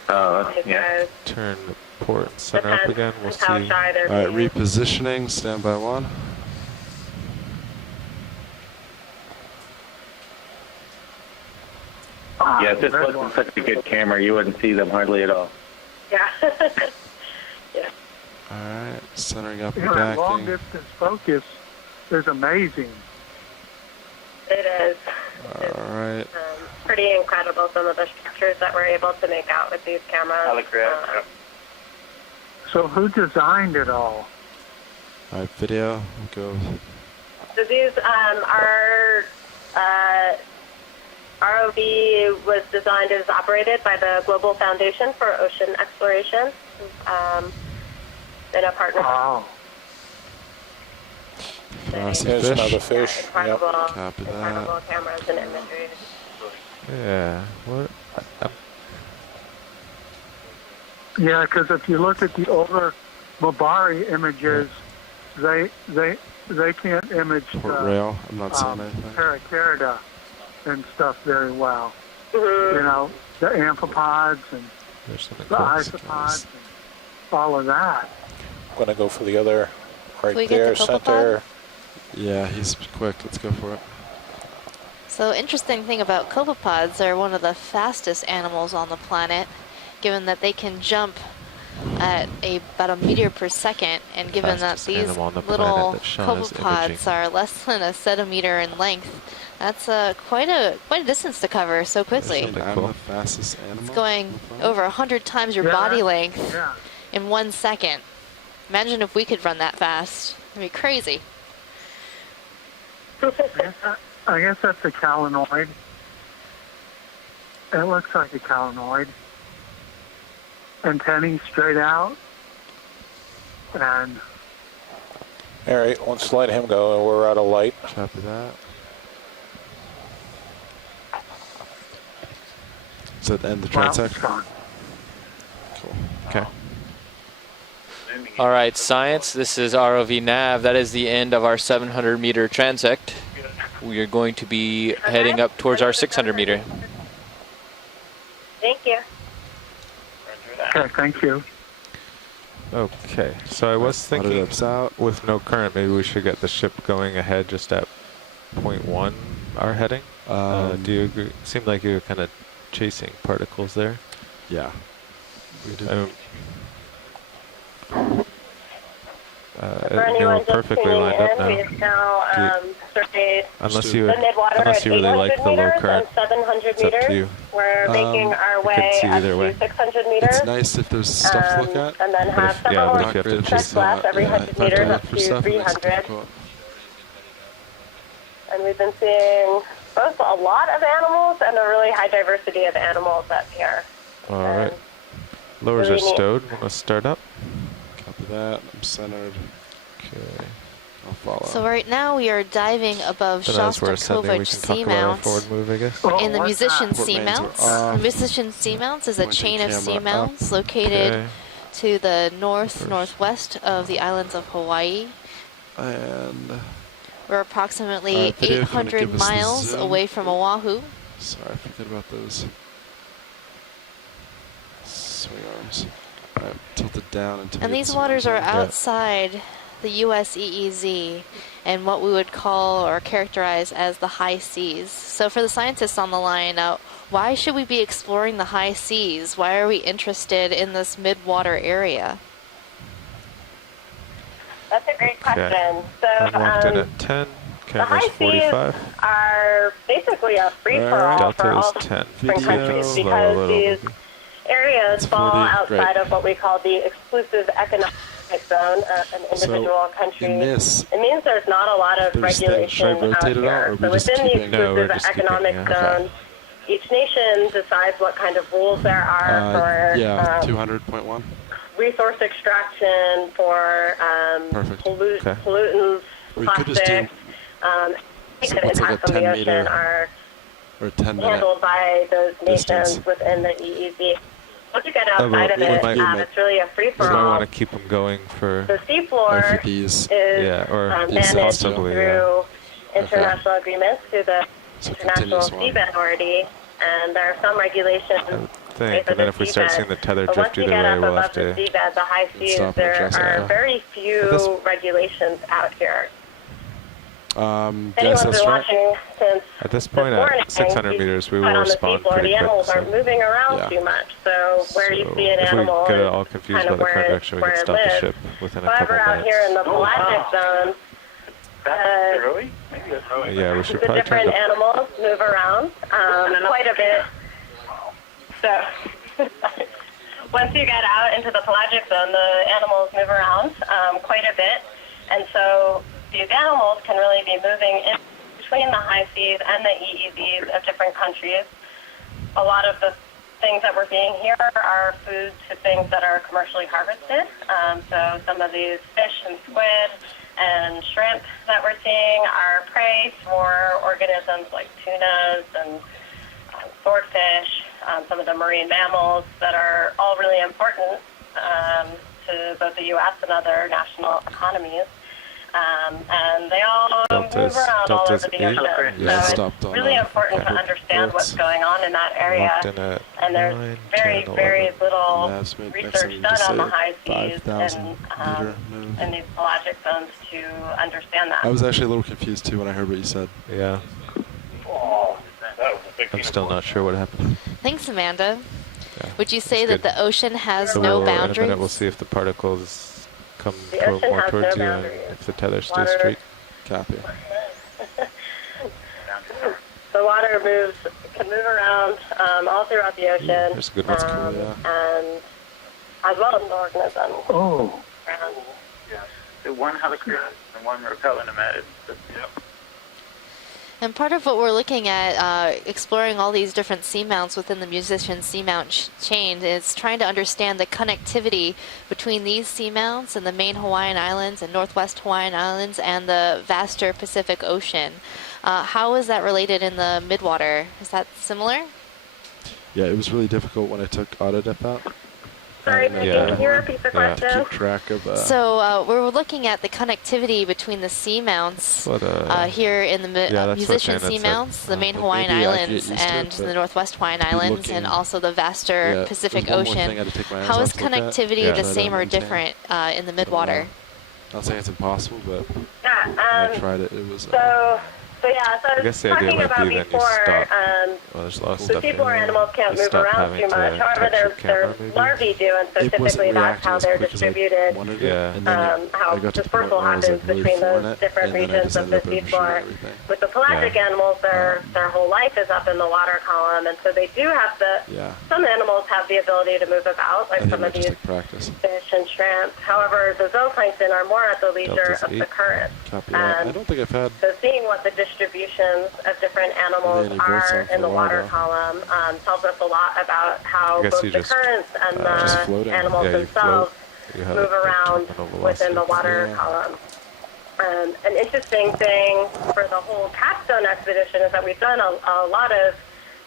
Oh, yeah. Turn the port and center up Depends again. We'll how see. shy they're All right, being. repositioning. Standby 1. Yeah, if this wasn't such a good camera, you wouldn't see them hardly at all. Yeah. All right, centering up and Yeah, that long backing. distance focus is amazing. It is. All right. Pretty incredible, some of the structures that we're able to make out with these cameras. So who designed it all? All right, video. We'll go. So these are ROV was designed and is operated by the Global Foundation for Ocean Exploration. In a partnership. Wow. Frosty There's fish. another fish. Yep. Incredible, Copy that. incredible cameras and imagery. Yeah. What? Yeah, because if you look at the older Mabari images, they can't image Port rail. I'm not seeing anything. Paracarida. and stuff very well. Mm-hmm. You know, the amphipods and the isopods and all of that. I'm going to go for the other right we get there, the center. Yeah, he's quick. Let's go for it. So interesting thing about copepods, they're one of the fastest animals on the planet, given that they can jump at about a meter per second, and given that these little copepods are less than a centimeter in length, that's quite a distance to cover so quickly. I'm the fastest animal. It's going over 100 times your body length in 1 second. Imagine if we could run that fast. It'd be crazy. I guess that's a calanoid. It looks like a calanoid. Antennae straight out. And All right, let's let him go. We're out of light. Copy that. Is that the end of the transect? Cool. Okay. All right, science, this is ROV Nav. That is the end of our 700-meter transect. We are going to be heading up towards our 600-meter. Thank you. okay, thank you. Okay, so I was thinking with no current, maybe we should get the ship going ahead just at 0.1 our heading. Do you agree? Seemed like you were kind of chasing particles there. Yeah. We did. They were perfectly lined up now. Unless you really like the low current, 700 it's up to you. We're making our way up to 600 meters. It's nice if there's stuff to look at. And then have several check blasts every 100 meters up to 300. And we've been seeing both a lot of animals and a really high diversity of animals up here. All right. Lowers are stowed. Want to start up? Copy that. I'm centered. Okay. I'll follow. So right now we are diving above Shostakovich Seamounts in the Musician Seamounts. The Musician Seamounts is a chain of seamounts located to the northwest of the islands of Hawaii. And we're approximately 800 miles away from Oahu. Sorry, I forget about those swing arms. Alright, tilted down until. And these waters are outside the U.S. EEZ and what we would call or characterize as the high seas. So for the scientists on the line, why should we be exploring the high seas? Why are we interested in this midwater area? That's a great question. So I walked in at 10. The high 45. seas are basically a free-for-all for all different countries because these areas fall outside of what we call the exclusive economic zone of an individual country. It means there's not a lot of regulation out here. So within the exclusive economic zone, each nation decides what kind of rules there are for 200.1 resource extraction, for pollutants, plastics. Things that impact on the ocean are handled by those nations within the EEZ. Once you get outside of it, it's really a free-for-all. We might want to keep them going for the seafloor is managed through international agreements through the International Seabed Authority, and there are some regulations. And then if we start seeing the tether drift either way, we'll have to. The high seas, there are very few regulations out here. Anyone's been watching since at this point at 600 meters, we will respond pretty the animals quick. aren't moving around too much, so where you see an animal if we get it all confused by the current direction, we can stop the ship within a couple minutes. Out here in the pelagic zone, yeah, we should the probably different animals move around quite a bit. So once you get out into the pelagic zone, the animals move around quite a bit, and so these animals can really be moving in between the high seas and the EEZs of different countries. A lot of the things that we're seeing here are food to things that are commercially harvested. So some of these fish and squid and shrimp that we're seeing are prey for organisms like tunas and swordfish, some of the marine mammals that are all really important to both the U.S. and other national economies. And they all move around all over the ocean. Yeah, So it's really important to understand what's going on in that area. And there's very little research done on the high seas and these pelagic zones to understand that. I was actually a little confused too when I heard what you said. Yeah. I'm still not sure what happened. Thanks, Amanda. Yeah. Would you say that the ocean has no boundaries? In a minute we'll see if the particles come more has towards no you and boundaries. if the tether stays Water. straight. Copy. The water can move around all throughout the ocean. There's a good one. And as well as the organisms. Oh. The one helicopter and one repellent emitted. Yep. And part of what we're looking at, exploring all these different seamounts within the musician seamount chain, is trying to understand the connectivity between these seamounts and the main Hawaiian Islands and Northwest Hawaiian Islands and the vaster Pacific Ocean. How is that related in the midwater? Is that similar? Yeah, it was really difficult when I took Autodip out. Sorry, can you repeat the question? To keep track of. So we're looking at the connectivity between the seamounts here in the musician seamounts, the main Hawaiian Islands and the Northwest Hawaiian Islands, and also the vaster Pacific Ocean. How is connectivity the same or different in the midwater? Not saying it's impossible, but when I tried it, it was. So I was talking about before, so people or animals can't move around too much. However, their larvae do, and so typically that's how they're distributed. How dispersal happens between those different regions of the seafloor. With the pelagic animals, their whole life is up in the water column, and so they do have some animals have the ability to move about, like some of these fish and shrimp. However, the zooplankton are more at the leisure of the current. I don't think I've had. So seeing what the distributions of different animals are in the water column tells us a lot about how both the currents and the animals themselves move around within the water column. An interesting thing for the whole capstone expedition is that we've done a lot of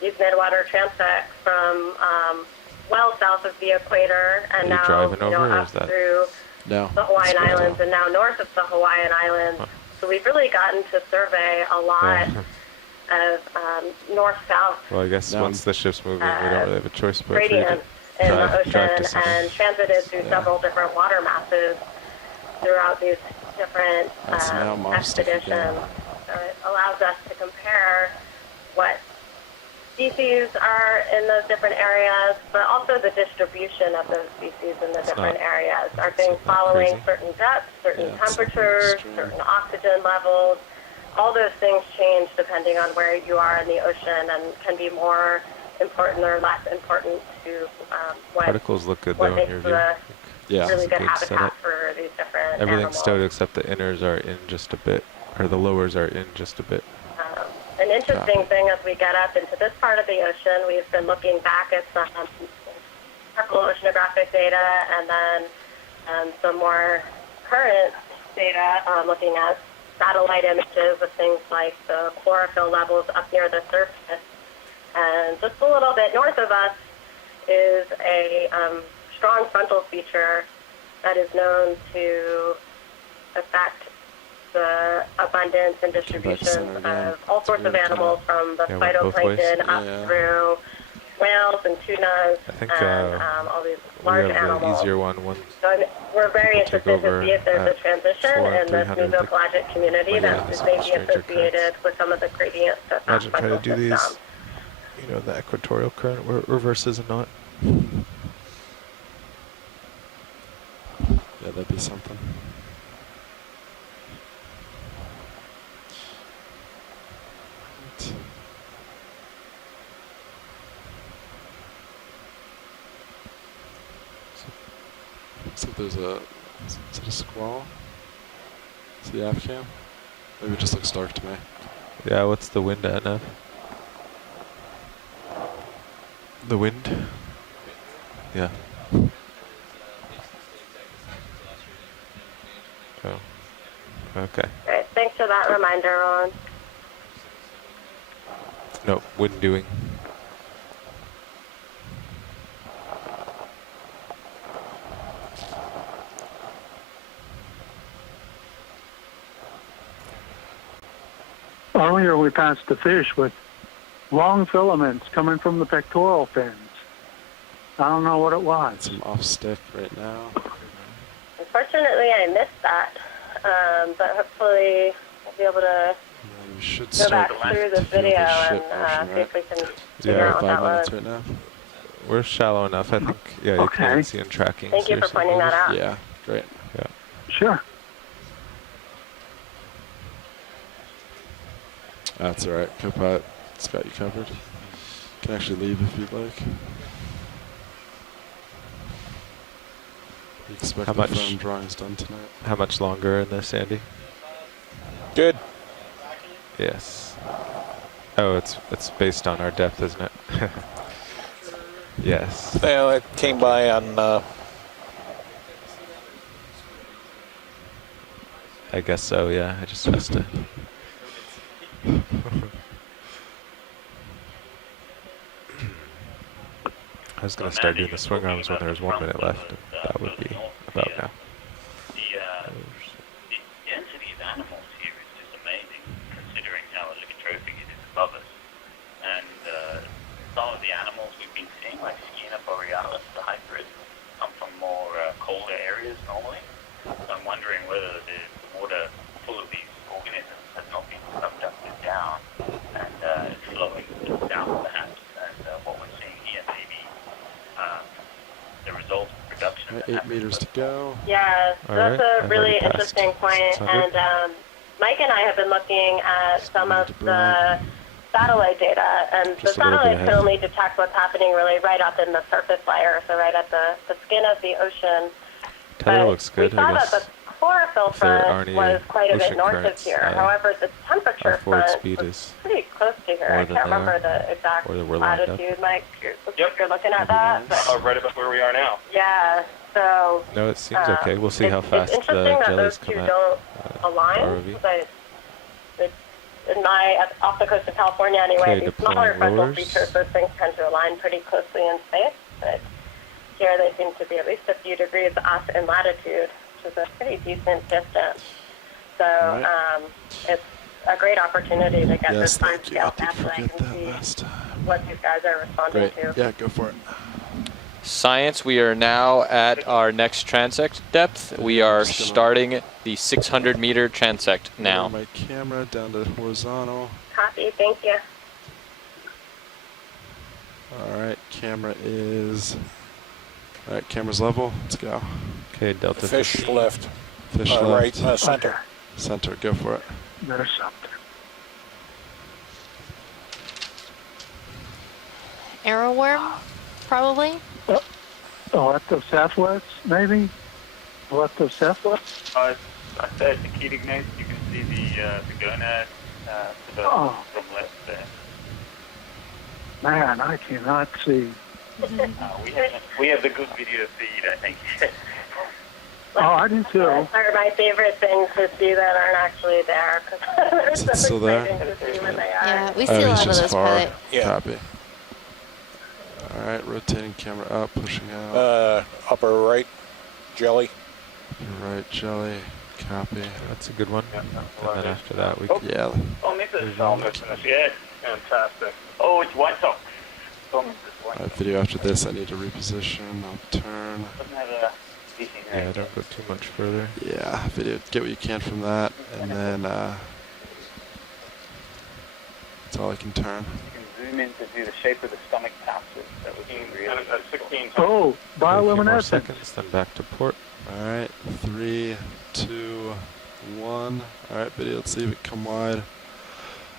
these midwater transects from well south of the equator and now up through the Hawaiian Islands and now north of the Hawaiian Islands. So we've really gotten to survey a lot of north-south. Well, I guess once the ship's moving, we don't really have a choice but gradient in the ocean and transited through several different water masses throughout these different expeditions. So it allows us to compare what species are in those different areas, but also the distribution of those species in the different areas. Are things following certain depths, certain temperatures, certain oxygen levels? All those things change depending on where you are in the ocean and can be more important or less important to what particles look good though in your view. Really good habitat for these different Everything's animals. stowed except the inners are in just a bit, or the lowers are in just a bit. An interesting thing as we get up into this part of the ocean, we've been looking back at some oceanographic data and then some more current data looking at satellite images of things like the chlorophyll levels up near the surface. And just a little bit north of us is a strong frontal feature that is known to affect the abundance and distribution of all sorts of animals from the phytoplankton up through whales and tunas and all these large animals. Easier one. So we're very interested to see if there's a transition in this mesopelagic community that is maybe associated with some of the gradients that imagine trying to do these, the equatorial current reverses and not. Yeah, that'd be something. Looks like there's is it a squall? Is the aft cam? Maybe it just looks dark to me. Yeah, what's the wind at now? The wind? Yeah. Oh. Okay. Great. Thanks for that reminder, Ron. No, wind doing. Earlier we passed a fish with long filaments coming from the pectoral fins. I don't know what it was. Some off stick right now. Unfortunately, I missed that, but hopefully we'll be able to go back through this video and see if we can figure out what that was. Right now. We're shallow enough, I think. Yeah, you can see in tracking. Thank you for pointing that out. Yeah, great. Yeah. Sure. That's all right. Copilot, it's got you covered. You can actually leave if you'd like. You expect the phone drawings done tonight. How much longer in this, Andy? Good. Yes. Oh, it's based on our depth, isn't it? Yes. Well, it came by on. I guess so. Yeah. I just has to. I was going to start doing the swing arms when there was 1 minute left. And that would be about now. The density of animals here is just amazing, considering how allotropic it is above us. And some of the animals we've been seeing, like Schiena borealis, the hybrid, come from more colder areas normally. So I'm wondering whether the water full of these organisms has not been subducted down and it's flowing down perhaps. And what we're seeing here may be the result of production. 8 meters to go. Yeah, that's a really interesting point. And Mike and I have been looking at some of the satellite data, and the satellites can only detect what's happening really right up in the surface layer, so right at the skin of the ocean. Tether looks good, we saw that the chlorophyll front was quite a bit north of here. However, the temperature front was pretty close to here. I can't remember the exact latitude, Mike. You're looking at that. Right about where we are now. Yeah. So. No, it seems okay. We'll see how fast the jellies come out. Don't align. Off the coast of California anyway, these smaller frontal features, those things tend to align pretty closely in space. But here they seem to be at least a few degrees off in latitude, which is a pretty decent distance. So it's a great opportunity to get this time-scale sampling and see what these guys are responding to. Yeah, go for it. Science, we are now at our next transect depth. We are starting the 600-meter transect now. My camera down to horizontal. Copy, thank you. All right, camera is. All right, camera's level. Let's go. Okay, Delta. Fish left. Fish left. Right, center. Center, go for it. There's something. Arrow worm, probably. Electrocephalus, maybe? Electrocephalus? I said the ketignates, you can see the gonad to the from left there. Man, I cannot see. We have the good video feed, I think. I do too. Those are my favorite things to see that aren't actually there. They're so exciting to see when they are. Yeah, we see a lot of those pilot. Copy. All right, rotating camera up, pushing out. Upper right, jelly. Upper right, jelly. Copy. That's a good one. And then after that, we can. Yeah. Oh, maybe there's almost in this. Yeah, fantastic. Oh, it's white top. Video after this, I need to reposition. I'll turn. Yeah, don't go too much further. Yeah, video. Get what you can from that, and then that's all I can turn. Zoom in to do the shape of the stomach passes. That would be really 16. Oh, bioluminescence. Seconds, then back to port. All right, 3, 2, 1. All right, video. Let's see if it come wide.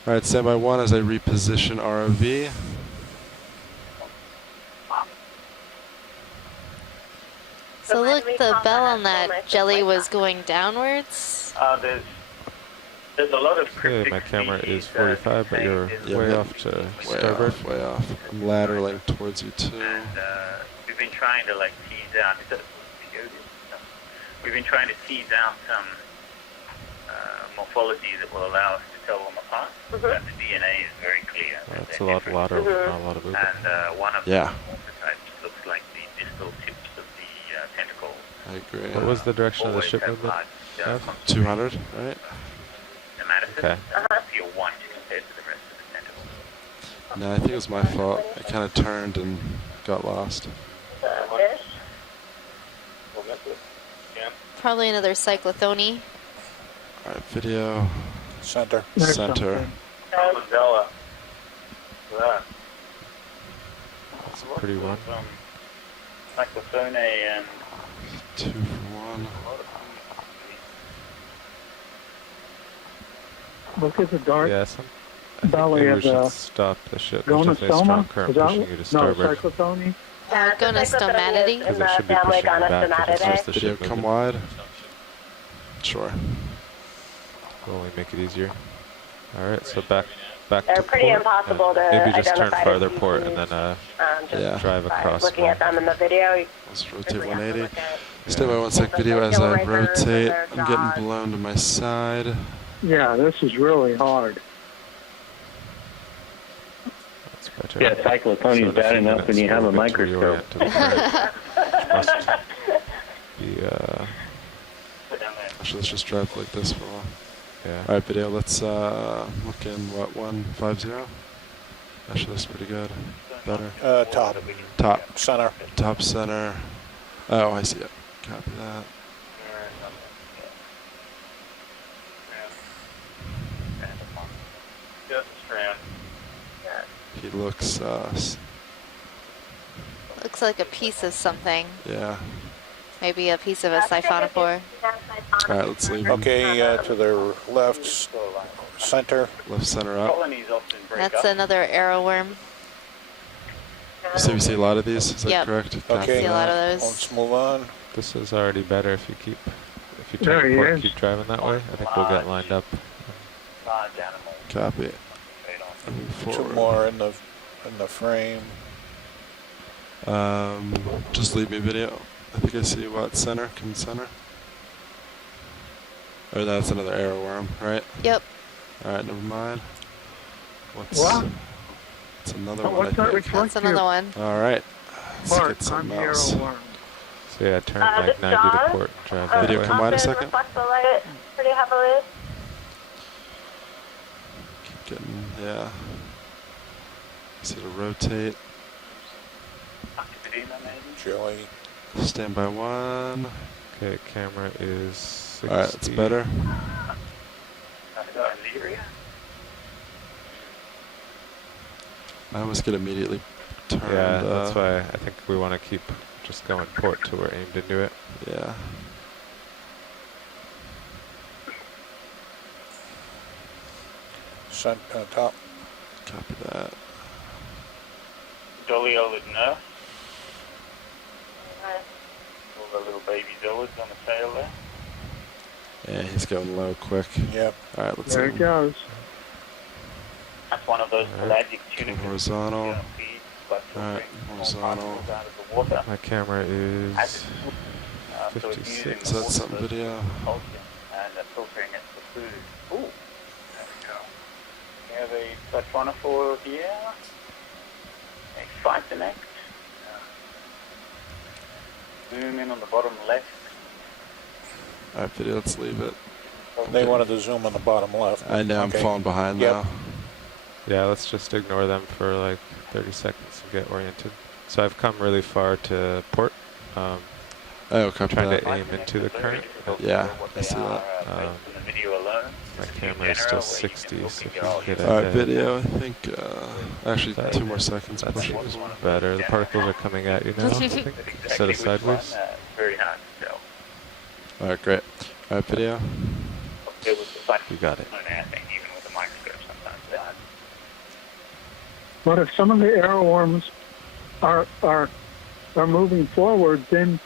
All right, stand by 1 as I reposition ROV. So look, the bell on that jelly was going downwards. There's a lot of cryptic my camera is 45, but you're way off to starboard. Way off. I'm lateraling towards you too. And we've been trying to tease out. We've been trying to tease out some morphology that will allow us to tell them apart. And the DNA is very clear. That's a lot lateral, not a lot of movement. And one of the morphotypes looks like the distal tips of the tentacles. I agree. What was the direction of the ship movement? 200, right? Okay. Feel 1 to compared to the rest of the tentacles. No, I think it was my fault. I kind of turned and got lost. Fish. Probably another cyclothony. All right, video. Center. Center. Mandela. That. That's a pretty one. Cyclothone and 2 for 1. Look at the dark Yeah, I belly think maybe of we should the stop the ship. There's definitely a strong gonostoma. current Is that pushing you to no starboard. cyclothony? Gonostomatidie. Because it should be pushing you back if it's just the Video ship come moving. wide. Sure. Will only make it easier. All right, so back They're to pretty port. impossible to Maybe just turn identify farther the port and species. then Just Yeah. drive by across. looking at them in the video. Let's rotate 180. Stay by 1 sec video as I rotate. I'm getting blown to my side. Yeah, this is really hard. That's better. Yeah, cyclothony is bad enough when you have a microscope. Actually, let's just drive like this for a while. Yeah. All right, video. Let's look in what 150. Actually, that's pretty good. Better. Top. Top. Center. Top center. Oh, I see it. Copy that. just a strand. He looks. Looks like a piece of something. Yeah. Maybe a piece of a siphonophore. All right, let's leave him. Okay, to their left, center. Left center up. Colonies often break That's up. another arrowworm. So we see a lot of these. Is that Yep. correct? Okay. See a lot of those. Let's move on. This is already better if you There turn he the port, is. keep driving that way. I think we'll get lined up. Large animals. Copy. Move Two forward. more in the frame. Just leave me video. I think I see what center. Can center. Or that's another arrowworm, right? Yep. All right, never mind. What's? What? It's another Oh, one. I what's that think. reflect That's another one. All right. Let's Mark, get on something the else. arrowworm. So yeah, turn like This 90 to John? port and drive that Video way. come wide a Often second. reflects the light pretty heavily. Keep getting, yeah. See to rotate. Activity, maybe? Joey. Stand by 1. Okay, camera is 60. All right, that's better. Illyria? I almost get immediately turned. Yeah, that's why I think we want to keep just going port till we're aimed into it. Yeah. Top. Copy that. Dolly Olive Nurse. All the little baby Zillids on the tail there. Yeah, he's going low quick. Yep. All right, let's There see. it goes. That's one of those pelagic tunicas. Horizontal. that feed by Alright, filtering small horizontal. particles out of the water. My camera is So it's using 56. Is that something video? calcium and filtering it for food. Ooh, there we go. We have a siphonophore here. A phytonex. Zoom in on the bottom left. All right, video, let's leave it. They wanted to zoom on the bottom left. I know, I'm Okay. falling behind Yep. now. Yeah, let's just ignore them for like 30 seconds and get oriented. So I've come really far to port. Oh, copy Trying that. to aim into the current. Yeah, I see that. The video alone. My camera is still 60, so if you can get All right, ahead. video, I think, actually That- 2 more seconds. That's Push it. better. The particles are coming at you now, I think, instead of sideways. Very hard to tell. All right, great. All right, video. It was the You got it. anything, even with a microscope sometimes. But if some of the arrowworms are moving forward, then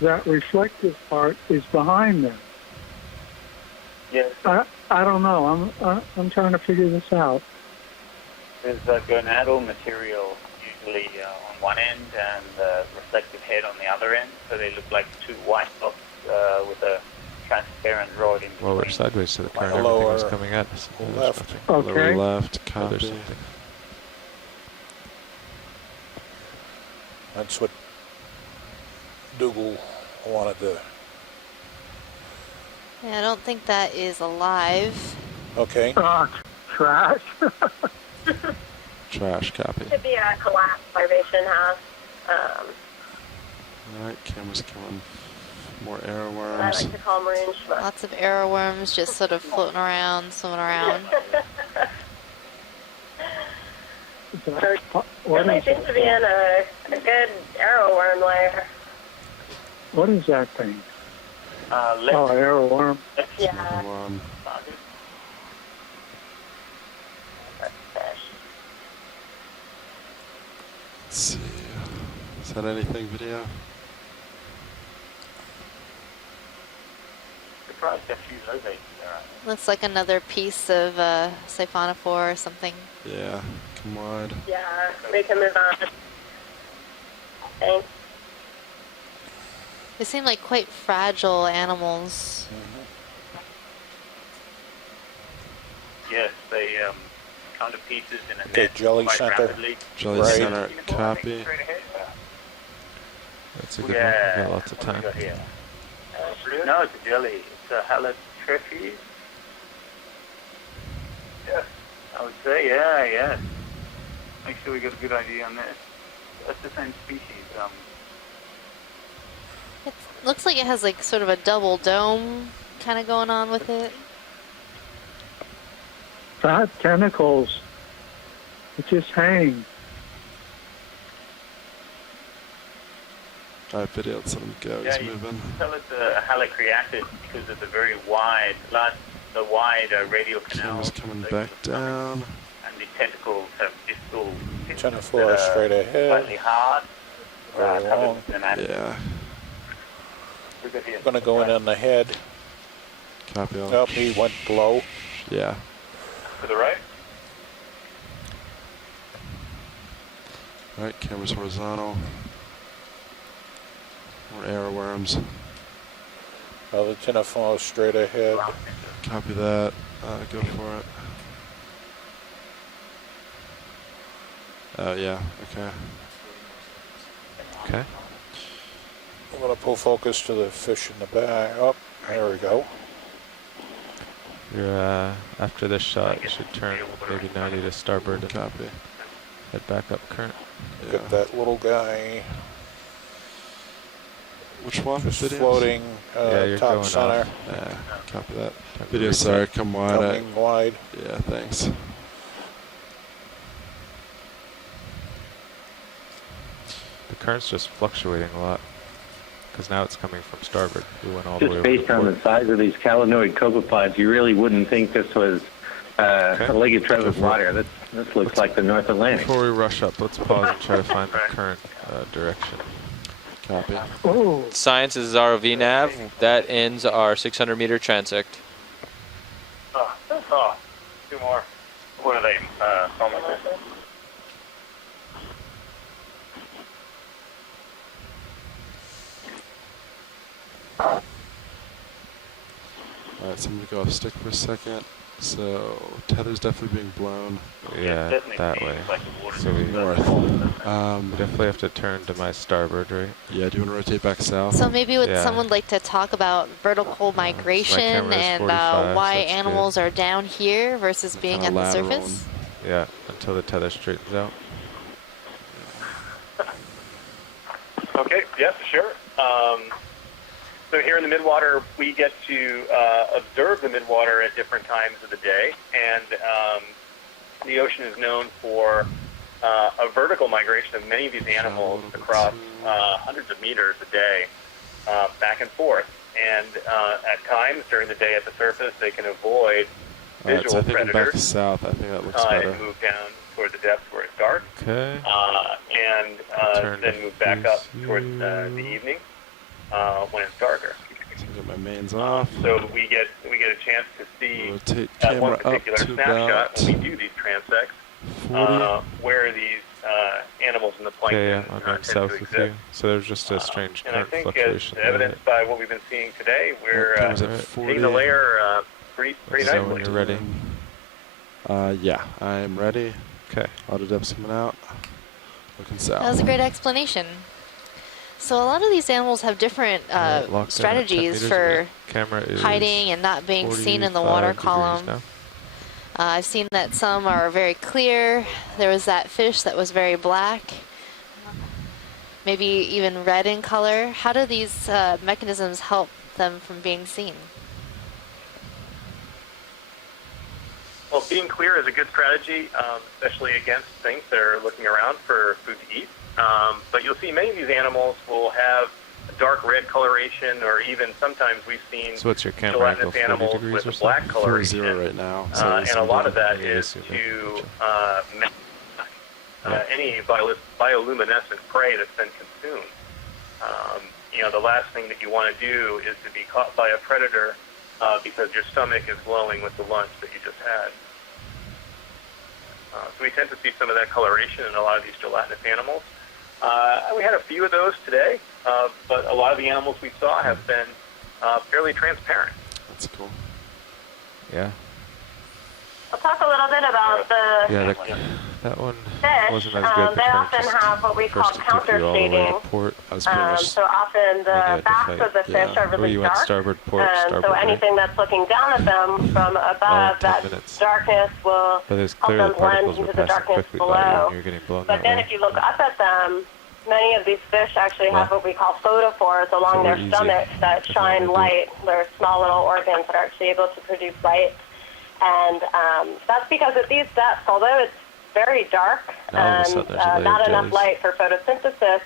that reflective part is behind them. Yes, I don't know. I'm trying to figure this out. there's a gonadal material usually on one end and the reflective head on the other end, so they look like two white dots with a transparent rod in between. Well, we're sideways to the current. Lower Everything was coming at us. There's left. nothing. Okay. Lower left, Oh, copy. there's something. That's what Dougal wanted to. Yeah, I don't think that is alive. Okay. trash. Trash, copy. Could be a collapsed starvation house. Alright, cameras coming. More arrow What I worms. like to call maroon schmuck. Lots of arrow worms just sort of floating around, swimming around. It seems to be in a good arrow worm layer. What is that thing? Arrow worm. Yeah. One. Let's see. Is that anything video? Surprised a few low bases there. Looks like another piece of siphonophore or something. Yeah, come wide. Yeah, we can move on. Thanks. They seem like quite fragile animals. Yes, they come to pieces in a Okay, net jelly quite center. rapidly. Jelly Right. center, copy. That's a good one. Yeah. We got lots of What do we time. got here? No, it's a jelly. It's a halotrophy. Yes. I would say, yeah. Make sure we get a good idea on this. That's the same species. It looks like it has like sort of a double dome kind of going on with it. Fat tentacles. It just hangs. Alright, video, let's let him go. Yeah, He's you moving. can tell it's a halocreated because of the very wide, radial canal. Camera's coming back down. And the tentacles have distal tips Center that floor are straight ahead. slightly hard. Very long. Yeah, We've got here. Going to go in on the head. copy all. Nope, he went below. Yeah. To the right. Alright, camera's horizontal. More arrow worms. The center floor straight ahead. Copy that. Go for it. Oh, yeah, okay. Okay. I'm going to pull focus to the fish in the back. Oh, there we go. You're, after this shot, you should turn maybe 90 to starboard and Copy. head back up current. Yeah. Get that little guy Which one? just Videos? floating Yeah, you're top going center. off. Yeah, copy that. Time to Video, reset. sorry, come wide. Coming wide. Yeah, thanks. The current's just fluctuating a lot because now it's coming from starboard. We went all the way Just over based to on port. the size of these calanoid copepods, you really wouldn't think this was a Lake Travis water. This looks like the North Atlantic. Before we rush up, let's pause and try to find the current direction. Copy. Oh, Science is ROV nav. That ends our 600 meter transect. Two more. What are they? Alright, so I'm going to go off stick for a second. So, tether's definitely being blown Yeah, that way. So we north. definitely have to turn to my starboard, right? Yeah, do you want to rotate back south? So maybe would Yeah. someone like to talk about vertical migration camera is and 45, why so that's animals are down here versus being at the lateral surface? Yeah, until the tether straightens out. Okay, yes, sure. So here in the midwater, we get to observe the midwater at different times of the day, and the ocean is known for a vertical migration of many of these animals across hundreds of meters a day, back and forth. And at times during the day at the surface, they can avoid Alright, visual so I think I'm back to predators south. I think that looks better. and move down toward the depths where it's dark, Okay. and then move back up towards the evening when it's darker. So get my mains off. So we get a chance to see Rotate one camera up particular to snapshot about when we do these transects, 40. where these animals in the plankton Okay, yeah, I'm going tend south to with exist. you. So there's just a strange And I current think as fluctuation there. evidenced by what we've been seeing today, we're Camera's at 40. seeing the layer pretty So when nicely. you're ready. Yeah, I'm ready. Okay. Auto depth's coming out. Looking south. That was a great explanation. So a lot of these animals have different Alright, locked in at 10 strategies meters for away. Camera is hiding and not being seen in the water 45 degrees column. now. I've seen that some are very clear. There was that fish that was very black, maybe even red in color. How do these mechanisms help them from being seen? Well, being clear is a good strategy, especially against things that are looking around for food to eat. But you'll see many of these animals will have a dark red coloration, or even sometimes we've seen so what's your camera angle, gelatinous animals with a black coloration. 4-0 right now. So and a lot of that is to any bioluminescent prey that's been consumed. You know, the last thing that you want to do is to be caught by a predator because your stomach is glowing with the lunch that you just had. So we tend to see some of that coloration in a lot of these gelatinous animals. We had a few of those today, but a lot of the animals we saw have been fairly transparent. That's cool. Yeah. We'll talk a little bit about the that one fish. wasn't as good. They often have what we call counter shading. So often the backs of the fish are really dark. Starboard port, starboard, so anything that's looking down at them from above, that darkness will help them blend into the darkness below. But then if you look up at them, many of these fish actually have what we call photophores along their stomachs that shine light. They're small little organs that are actually able to produce light. And that's because at these depths, although it's very dark and not enough light for photosynthesis,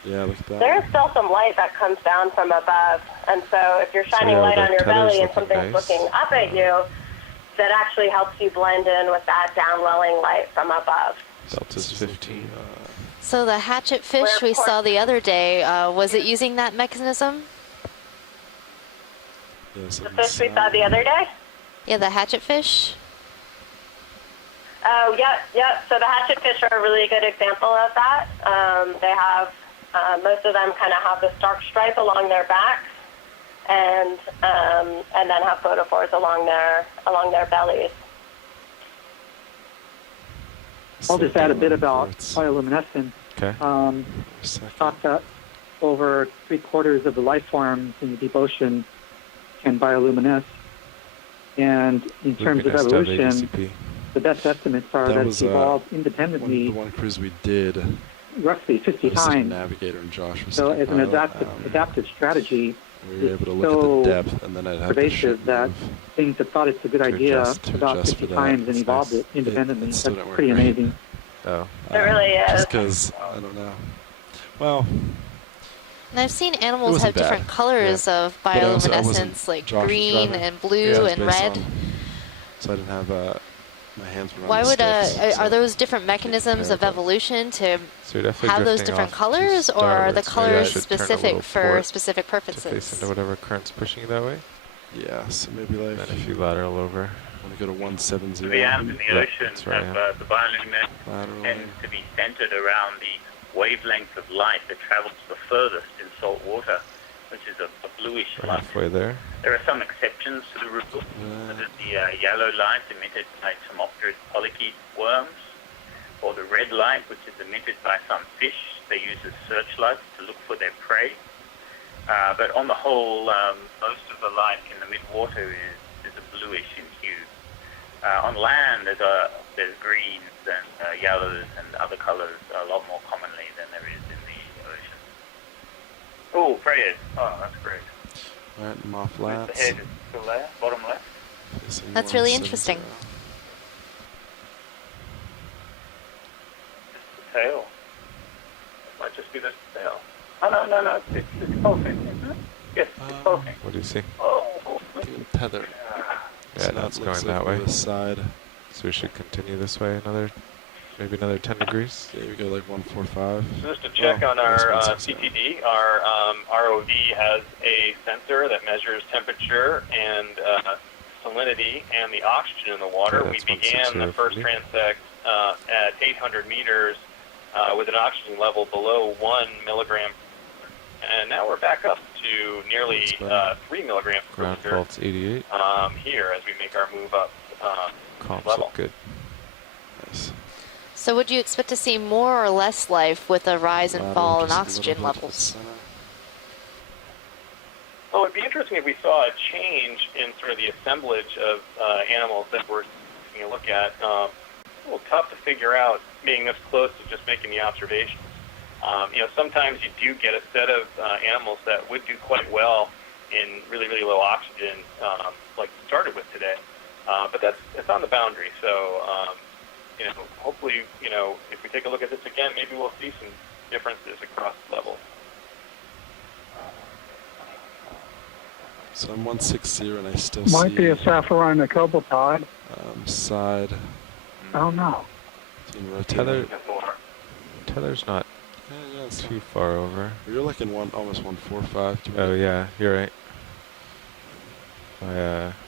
there is still some light that comes down from above. And so if you're shining light on your belly and something's looking up at you, that actually helps you blend in with that downwelling light from above. Delta's 15. So the hatchet fish we saw the other day, was it using that mechanism? The fish we saw the other day? Yeah, the hatchet fish. Oh, yeah. So the hatchet fish are a really good example of that. They have, most of them kind of have this dark stripe along their backs, and then have photophores along their bellies. I'll just add a bit about bioluminescence. Okay. Thought that over 3/4 of the life forms in the deep ocean can bioluminesce. And in terms of evolution, the best estimates are that it's evolved independently. The one cruise we did, roughly 50 times. Navigator and Josh was so as an adaptive strategy, we were able to look at the depth, and then I'd have pervasive that things that thought it's a good idea about 50 times and evolved it independently. That's pretty amazing. Oh, it really is. Just because I don't know. Well. And I've seen animals have different colors of bioluminescence, like green and blue and red. So I didn't have my hands were on Why the would sticks, are those different mechanisms of evolution to have those different colors, or are the colors specific for specific purposes? To face into whatever current's pushing you that way. Yeah, so maybe like. And if you lateral over. I want to go to 170. The atoms in the ocean have the bioluminescence tends to be centered around the wavelength of light that travels the furthest in salt water, which is a bluish light. Halfway there. There are some exceptions to the rule, such as the yellow light emitted by Tomopterid polychaete worms, or the red light, which is emitted by some fish. They use as searchlights to look for their prey. But on the whole, most of the light in the midwater is a bluish in hue. On land, there's greens and yellows and other colors a lot more commonly than there is in the ocean. Oh, prayers. Oh, that's great. All right, I'm off flats. The head is still there, bottom left. That's really interesting. Just the tail. It might just be the tail. Oh, no. It's pulsing, isn't it? Yes, it's pulsing. What do you see? Oh. Tether. Yeah, no, it's going that way. This side. So we should continue this way maybe another 10 degrees. Yeah, we go like 145. Just to check on our CTD, our ROV has a sensor that measures temperature and salinity and the oxygen in the water. Okay, we began the first transect at 800 meters with an oxygen level below 1 milligram. And now we're back up to nearly 3 milligrams per ground liter. fault's 88. Here as we make our move up Comps level. look good. Nice. So would you expect to see more or less life with a rise and fall in oxygen levels? Well, it'd be interesting if we saw a change in sort of the assemblage of animals that were taking a look at. A little tough to figure out being this close to just making the observations. Sometimes you do get a set of animals that would do quite well in really, really low oxygen, like we started with today. But it's on the boundary. So, hopefully, if we take a look at this again, maybe we'll see some differences across levels. So I'm 160 and I still Might see... be a Saffrona copepod. Side. I don't know. Tether's not too far over. You're like in almost 145. Oh yeah, you're right.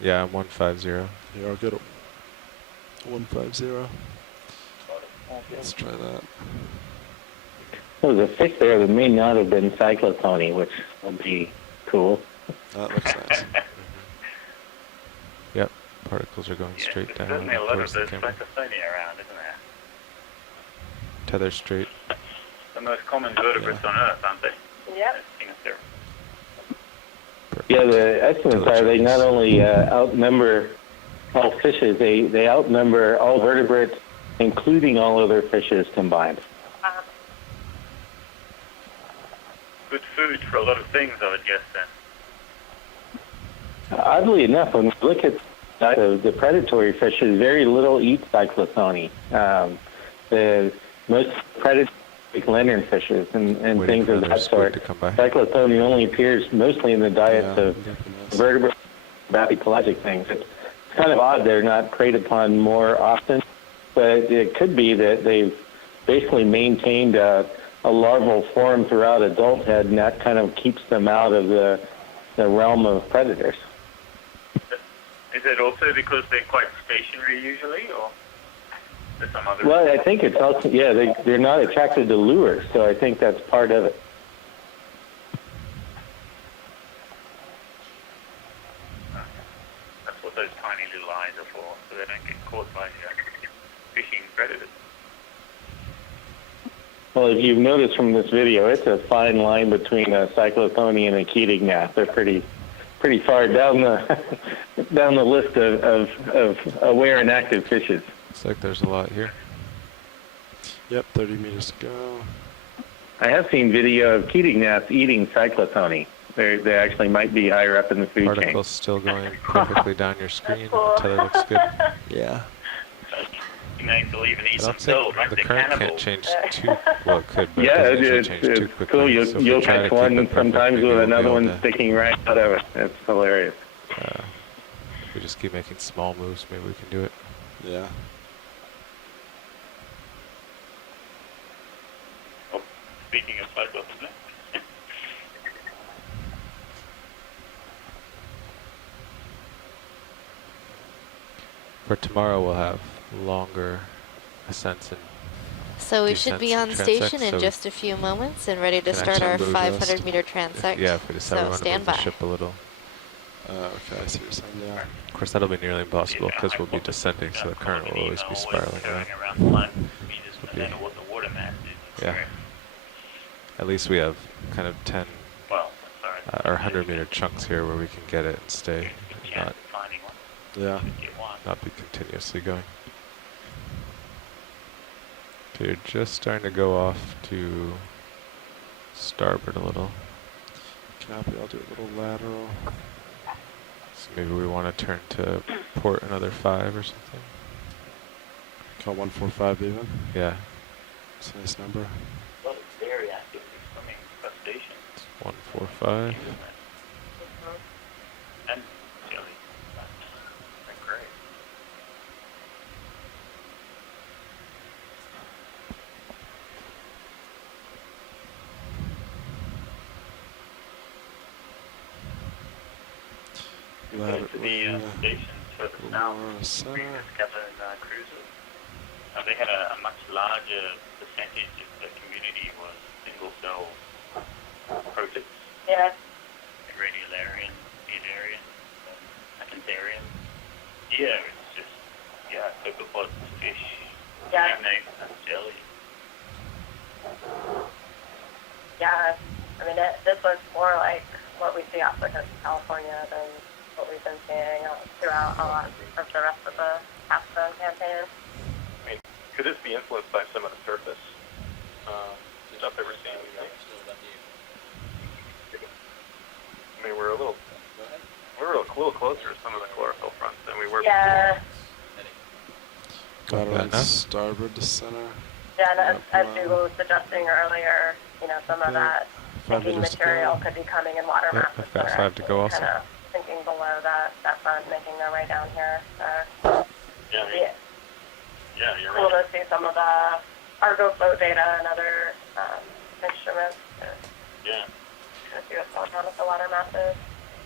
Yeah, I'm 150. Yeah, I'll get it. 150. Let's try that. There was a fish there that may not have been cyclotony, which would be cool. That looks nice. Yep, particles are going straight down. There's certainly a lot of those cyclotony around, isn't there? Tether straight. The most common vertebrates on Earth, aren't they? Yep. Yeah, the estimates are they not only outnumber all fishes, they outnumber all vertebrates, including all other fishes combined. Good food for a lot of things, I would guess, then. Oddly enough, when we look at the predatory fishes, very little eat cyclotony. The most predatory lanternfishes and things of that sort. Cyclotony only appears mostly in the diets of vertebrate, pelagic things. It's kind of odd they're not preyed upon more often, but it could be that they've basically maintained a larval form throughout adulthood, and that kind of keeps them out of the realm of predators. Is it also because they're quite stationary usually, or there's some other... Well, I think it's also, they're not attracted to lures, so I think that's part of it. That's what those tiny little eyes are for, so they don't get caught by fishing predators. Well, if you've noticed from this video, it's a fine line between a cyclothony and a keating gnat. They're pretty far down the down the list of aware and active fishes. Looks like there's a lot here. Yep, 30 meters to go. I have seen video of keating gnats eating cyclothony. They actually might be higher up in the food chain. Particles still going perfectly down your screen. The tether looks good. Yeah. I don't think the current can't change too well. It could, but it's too quickly. Cool. You'll catch one sometimes with another one to, sticking right out of it. It's hilarious. If we just keep making small moves, maybe we can do it. Yeah. Oh, speaking of cyclothony. For tomorrow, we'll have longer ascents and so we should be on station in just a few moments and ready to start our 500-meter transect. Yeah, if we decide we want to move the ship a little. Okay, I see what you're saying now. Of course, that'll be nearly impossible because we'll be descending, so the current will always be spiraling around. Yeah. At least we have kind of 10 or 100-meter chunks here where we can get it and stay, and not be continuously going. Okay, you're just starting to go off to starboard a little. Copy, I'll do a little lateral. So maybe we want to turn to port another 5 or something. Call 145 even? Yeah. It's a nice number. Well, it's very active swimming crustaceans. 145. And jelly. They're great. Going to the stations further south, previous Captain cruises, they had a much larger percentage of the community was single-cell protists. Yeah. Radiolarian, Edarian, Acantharian. Yeah, it's just, copepods, fish, snakes, and jelly. Yeah, I mean, this was more like what we see off the coast of California than what we've been seeing throughout a lot of the rest of the capstone campaign. I mean, could this be influenced by some of the surface stuff that we're seeing? I mean, we're a little closer to some of the chlorophyll fronts than we were Yeah. Got it on starboard to center. Yeah, and as Dougal was suggesting earlier, you know, some of that 5 sinking meters to material go. could be coming in water masses. I've got 5 to go also. Kind of sinking below that front, making their way down here. So, Yeah, you're cool right. to see some of the Argo flow data and other instruments to see what's going on with the water masses.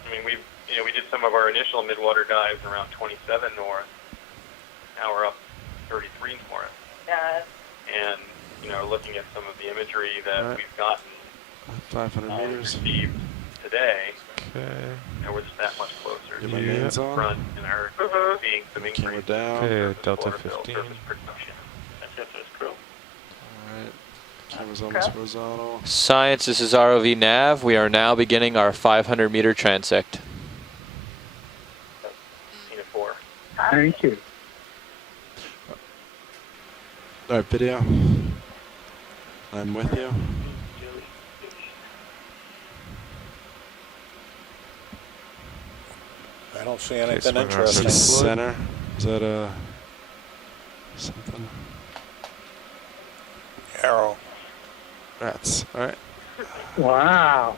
I mean, we did some of our initial midwater dives around 27 north. Now we're up 33 north. Yeah. And, you know, looking at some of the imagery that we've gotten 500 meters. received today, Okay. and we're just that much closer to Get my hands the on. front and are seeing some Camera increase down. Okay, Delta chlorophyll 15. surface production. That's cool. Alright. Camera's almost horizontal. Science, this is ROV Nav. We are now beginning our 500-meter transect. Tina 4. Thank you. Alright, video. I'm with you. I don't see anything swing around interesting. to Center. Is that something? Arrow. Rats. Alright. Wow.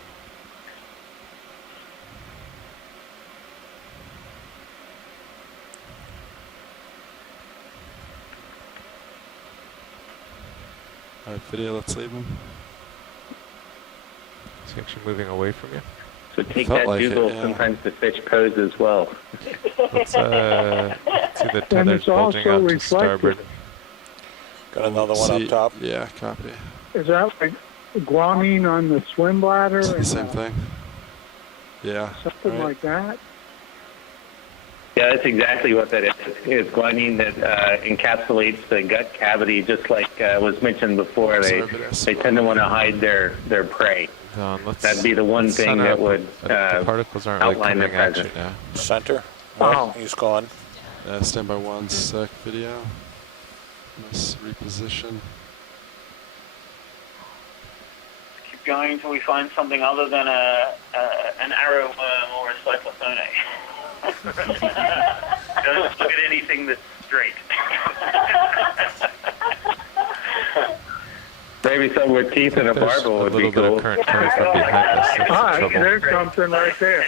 Alright, video, let's leave him. Is he actually moving away from you? So take Felt that like it, Dougal. yeah. Sometimes the fish pose as well. Let's see the And tethers it's bulging also out to reflected. starboard. Got another one See- up top. Yeah, copy. Is that like guanine on the swim bladder? Is it the or same thing? Yeah. something right. like that? Yeah, that's exactly what that is. It's guanine that encapsulates the gut cavity, just like was mentioned before. They tend to want to hide their prey. That'd be the one let's thing set that up. would The particles aren't really outline their coming at you presence. now. Center. Oh. He's gone. Stand by 1 sec, video. Let's reposition. Keep going until we find something other than an arrow worm or a cyclothone. Don't look at anything that's straight. Maybe some with teeth and a barbel would be little bit cool. of current coming from behind us. That's Ah, trouble. there's something right there.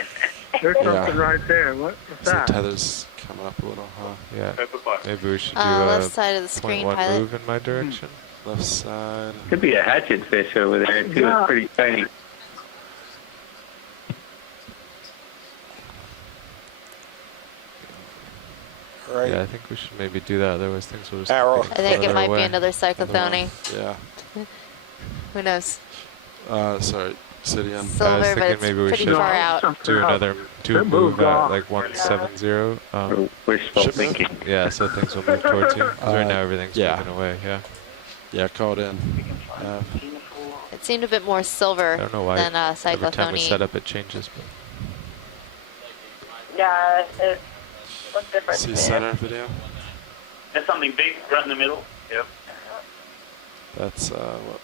There's something right there. What's So that? tether's coming up a little, huh? Yeah. Maybe we should do left a side of the screen, 0.1 pilot. move in my direction. Left side. Could be a hatchet fish over there too. Yeah. It's pretty tiny. Right. Yeah, I think we should maybe do that. Otherwise, things will just Arrow. get I think it farther might away. be another cyclothone. Yeah. Who knows? Sorry, City on. Silver, but thinking it's maybe we pretty should far out. do another It move moved at off. like 170. Wishful Shipment? thinking. Yeah, so things will move towards you. 'Cause right now everything's yeah. moving away. Yeah. Yeah, called in. It seemed a bit more silver I don't know why. than Every time we set cyclothone. up, it changes. But Yeah, it looks different. See to me. center video. There's something big right in the middle. Yep. That's what?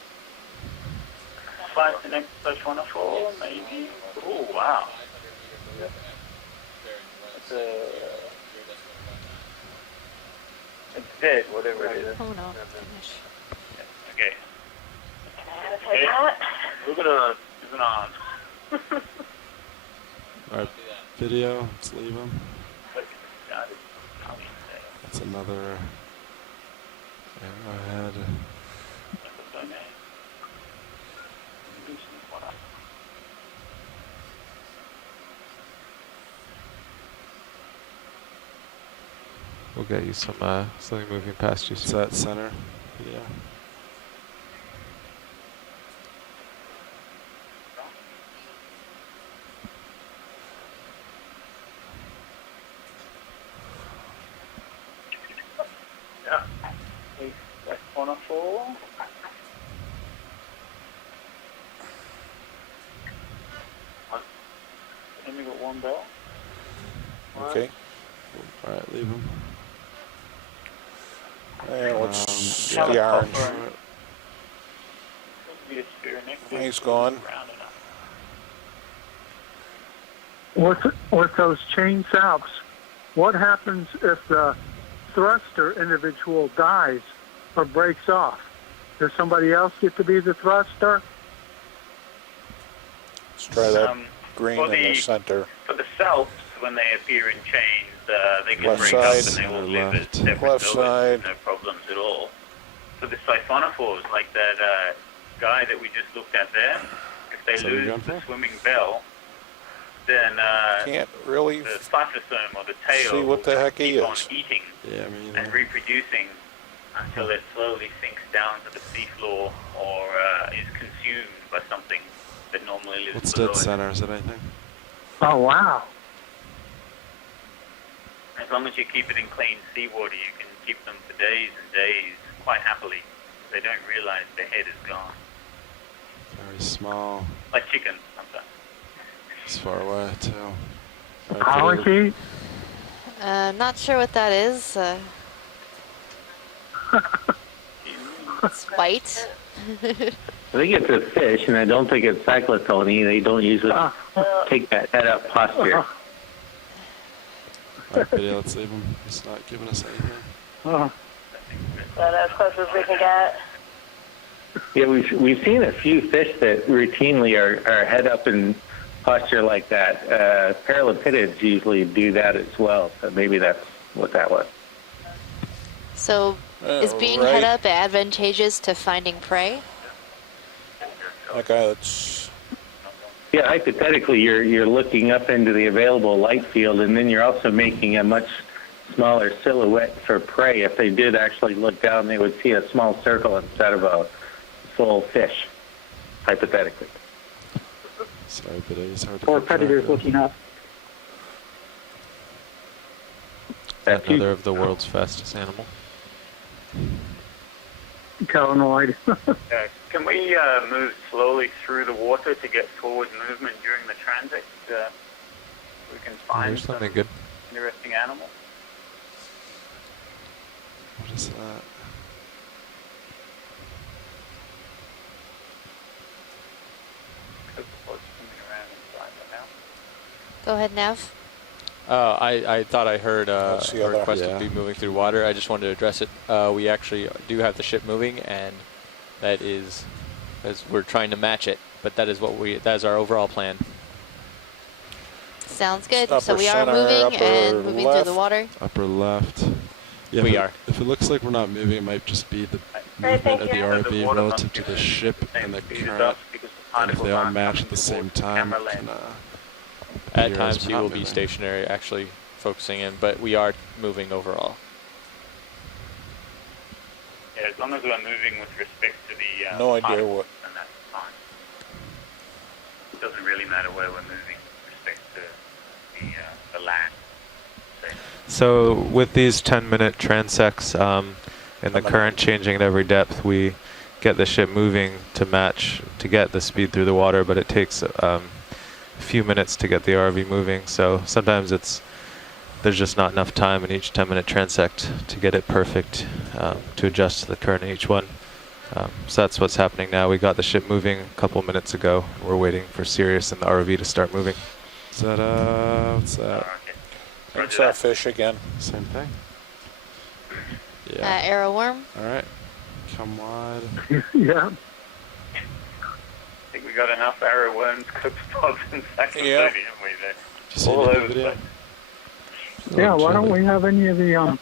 Find the next such one for maybe. Oh wow. That's it's dead, whatever it is. Oh no. Okay. Take that. Moving on. Moving on. Alright, video. Let's leave him. Got it. That's another arrowhead. we'll get you some something moving past you Is soon. that center video? Yeah. Left corner four. Then we got one bell. Okay. Alright, leave him. And what's the orange? He's gone. With those chain salps, what happens if the thruster individual dies or breaks off? Does somebody else get to be the thruster? Let's try that green in the center. For the salps, when they appear in chains, they can Left break up and side. they all live as separate Left zoas, side. no problems at all. For the siphonophores, like that guy that we just looked at there, if they lose the swimming bell, then Can't really the cyphosome or the tail see what the heck he keep on is. eating Yeah, me and either. reproducing until it slowly sinks down to the seafloor or is consumed by something that normally lives What's below dead it. center? Is it anything? Oh, wow. As long as you keep it in clean seawater, you can keep them for days and days quite happily. They don't realize their head is gone. Very small. Like chickens sometimes. It's far away too. Allergy? Not sure what that is. It's white. I think it's a fish, and I don't think it's cyclotony. They don't usually take that head-up posture. Alright, video, let's leave him. He's not giving us anything. That's as close as we can get. Yeah, we've seen a few fish that routinely are head up in posture like that. Paralapidids usually do that as well, so maybe that's what that was. So, is being right. head up advantageous to finding prey? Okay, that's Yeah, hypothetically, you're looking up into the available light field, and then you're also making a much smaller silhouette for prey. If they did actually look down, they would see a small circle instead of a full fish, hypothetically. Sorry, but it is hard to Or keep track predators of. looking up. Another of the world's fastest animal. Calanoid. Can we move slowly through the water to get forward movement during the transit? We can find There's some something good. interesting animals. What is that? Go ahead, Nav. I thought I heard That's the a other- request Yeah. to be moving through water. I just wanted to address it. We actually do have the ship moving, and that is, as we're trying to match it. But that is that is our overall plan. Sounds good. Upper So we are center, moving upper and moving through the left. water. Upper left. Yeah, We if are. If it looks like we're not moving, it might just be the Right, movement thank of the you. ROV water relative must to be the ship and the speed current. up because the And if particles they all aren't match coming at the same towards time, camera it can, lens. At appear as times we're he not will be moving. stationary, actually focusing in, but we are moving overall. Yeah, as long as we're moving with respect to the no idea particles, what. then that's fine. It doesn't really matter where we're moving with respect to the land. So with these 10-minute transects and the current changing at every depth, we get the ship moving to match, to get the speed through the water, but it takes a few minutes to get the ROV moving. So sometimes there's just not enough time in each 10-minute transect to get it perfect to adjust to the current in each one. So that's what's happening now. We got the ship moving a couple minutes ago. We're waiting for Sirius and the ROV to start moving. Is that, what's that? It's our fish again. Same thing? Arrow worm. Alright. Come wide. Yeah. I think we got enough arrow worms, clip spots, and saxophonia, Yeah. haven't we? They're Did you see all any over the video? place. Yeah, why don't we have any of the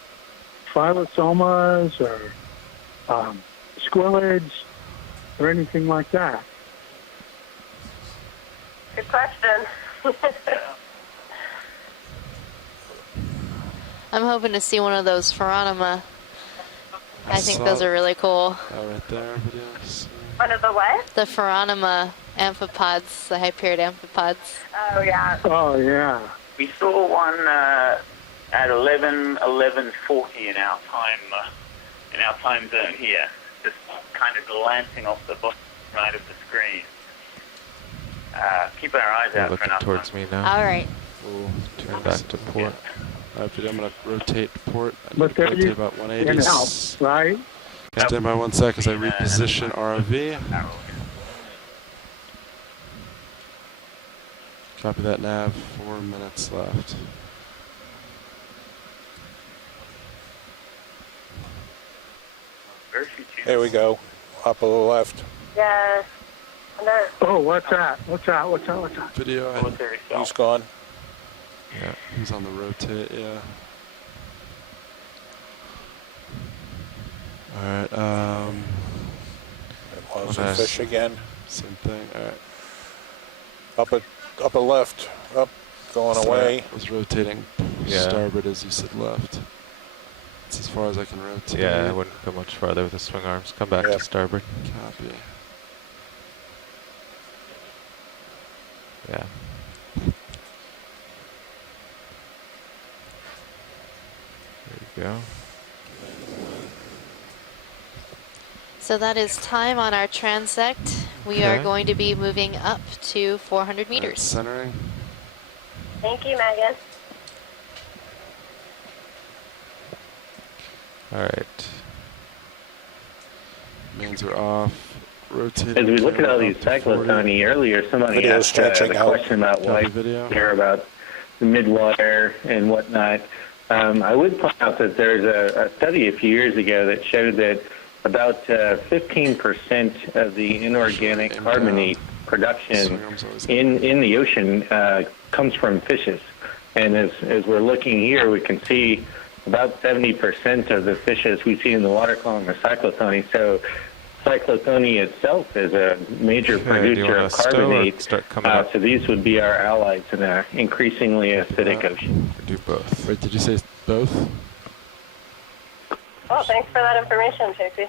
phylosomas or squillids or anything like that? Good question. I'm hoping to see one of those Pharonoma. I think saw those are really cool. Oh, right there, videos. One of the what? The Pharonoma amphipods, the hyperiid amphipods. Oh, yeah. Oh, yeah. We saw one at 11:40 in our time zone here, just kind of glancing off the bottom right of the screen. Keep our eyes They're out for looking enough towards time. me now. All right. We'll turn back to port. Video, I'm going to rotate to port. But there rotate you about can 180. help, right? Stand by 1 sec as I reposition ROV. Copy that, nav. 4 minutes left. There we go. Up a little left. Yeah. Oh, what's that? What's that? What's that? What's that? Video. He's gone. Yeah, he's on the rotate, yeah. Alright, Lots of fish again. Same thing, alright. Up a left. Up, going away. I was rotating starboard as you said left. That's as far as I can rotate. Yeah, I wouldn't go much farther with the swing arms. Come back to starboard. Copy. Yeah. There you go. So that is time on our transect. We are going to be moving up to 400 meters. Right, centering. Thank you, Megan. All right. Mains are off. Rotating. As we look at all these cyclotony, earlier somebody asked a question about why we care about the midwater and whatnot. I would point out that there's a study a few years ago that showed that about 15% of the inorganic carbonate production in the ocean comes from fishes. And as we're looking here, we can see about 70% of the fishes we see in the water column are cyclotony. So cyclotony itself is a major producer of carbonate. So these would be our allies in an increasingly acidic ocean. Do both. Wait, did you say both? Oh, thanks for that information, Tracy.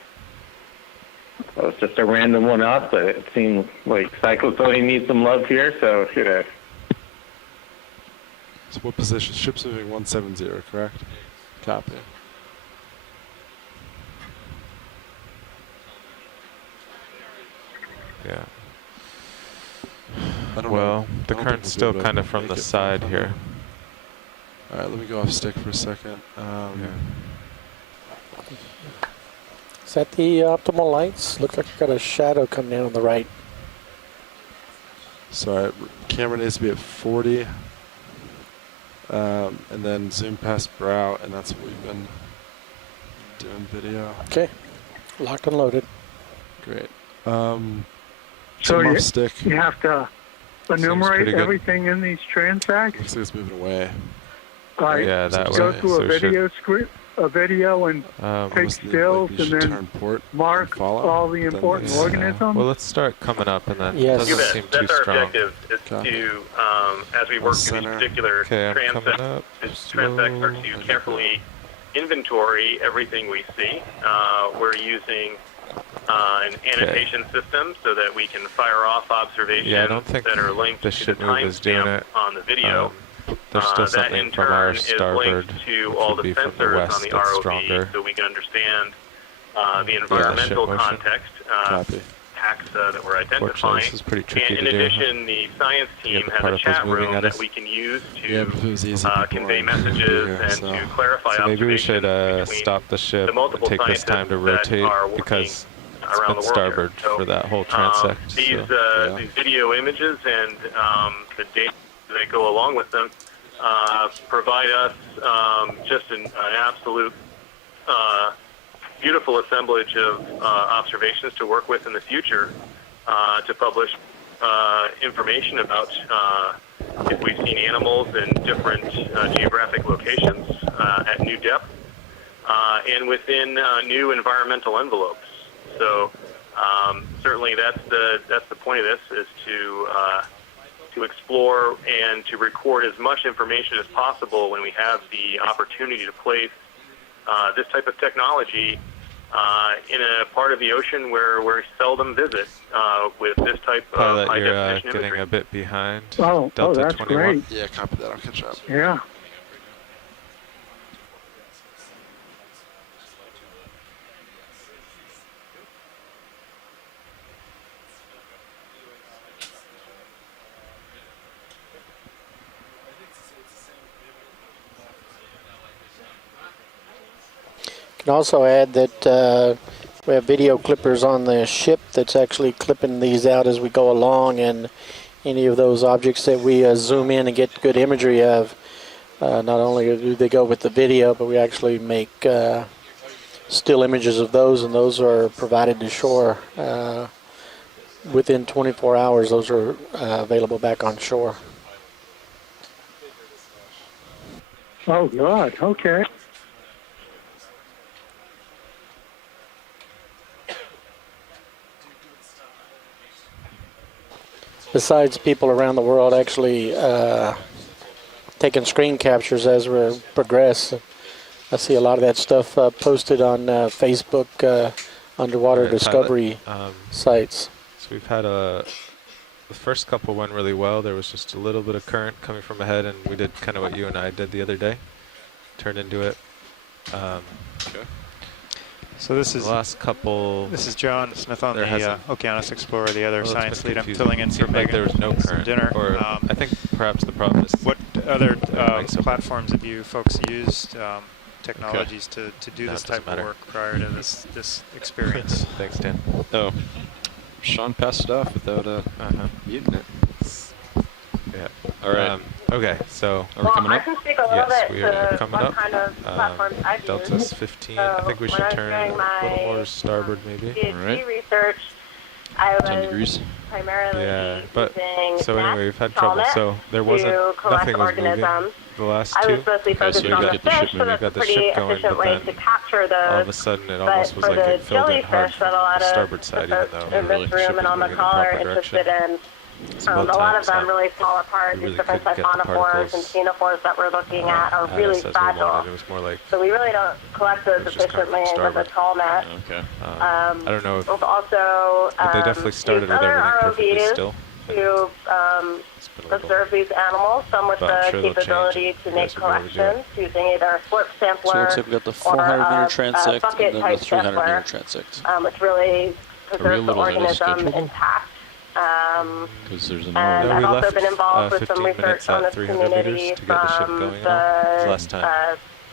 Well, it's just a random one off, but it seemed like cyclotony needs some love here, so, you know. So what position? Ship's moving 170, correct? Copy. Yeah. Well, the current's still kind of from the side here. All right, let me go off stick for a second. Is that the optimal lights? Looks like we've got a shadow coming in on the right. Sorry, camera needs to be at 40. And then zoom past brow, and that's what we've been doing video. Okay, locked and loaded. Great. So you, stick. you have to enumerate everything in these transacts? Looks like it's moving away. Like, yeah, that go way. through a video script, a video, and take stills, and then mark all the important organisms. Well, let's start coming up, and then it Yes. doesn't seem too That's our strong. objective, is to, as we work through these particular transects are to carefully inventory everything we see. We're using an annotation system so that we can fire off observations that are linked to the timestamp on the video. There's still that something in from turn our is starboard, linked to which all would the be from the sensors west on the that's ROV, stronger. so we can understand the environmental context, hacks that we're identifying. This is pretty tricky and in to do. addition, the science team has a chat room that we can use to convey messages and to clarify so maybe we should observations stop the ship the and multiple take this time to rotate because it's been starboard for that whole transect. These video images and the data that go along with them provide us just an absolute beautiful assemblage of observations to work with in the future to publish information about if we've seen animals in different geographic locations at new depth and within new environmental envelopes. So certainly that's the point of this, is to explore and to record as much information as possible when we have the opportunity to place this type of technology in a part of the ocean where we seldom visit with this type of high you're definition getting imagery. a bit behind. Oh, Delta that's 21. great. Yeah, copy that. I'll catch up. Yeah. Can also add that we have video clippers on the ship that's actually clipping these out as we go along, and any of those objects that we zoom in and get good imagery of, not only do they go with the video, but we actually make still images of those, and those are provided to shore. Within 24 hours, those are available back on shore. Oh, God. Okay. Besides people around the world actually taking screen captures as we progress, I see a lot of that stuff posted on Facebook underwater discovery sites. So we've had the first couple went really well. There was just a little bit of current coming from ahead, and we did kind of what you and I did the other day, turned into it. Okay. So this is the last couple. This is John Smith on the Okeanos Explorer, the other science lead. I'm filling in for Megan. Like there was no current dinner. Or I think perhaps the problem is. What other platforms have you folks used? Technologies to do this type of work prior to this experience? Thanks, Dan. Oh, Sean passed it off without muting it. Yeah. All right. Okay, so are we coming up? I can speak a little bit we are to coming what up. kind of platforms I've Delta's used. 15. So I think we should when turn I was doing a little more starboard, maybe. PhD research, I 10 degrees. was primarily using so anyway, we've had trouble. So there wasn't nothing was moving. The last two. I was mostly focused on the fish, so that's a pretty efficient way to capture those. All of a sudden, it almost was like it filled in hard from the starboard side, even though in this room and on the call are interested in. A lot of them really fall apart. These different siphonophores and ctenophores that we're looking at are really fragile. So we really don't collect those efficiently with a tall net. Okay. I don't know if. We've also but they definitely started with everything perfectly still. To observe these animals, some with the capability to make collections using either a slurp sampler so it looks like we've got the 400-meter transect and then the 300-meter transect. Which really preserves the organism intact. There's and I've also been involved with some research on this community from the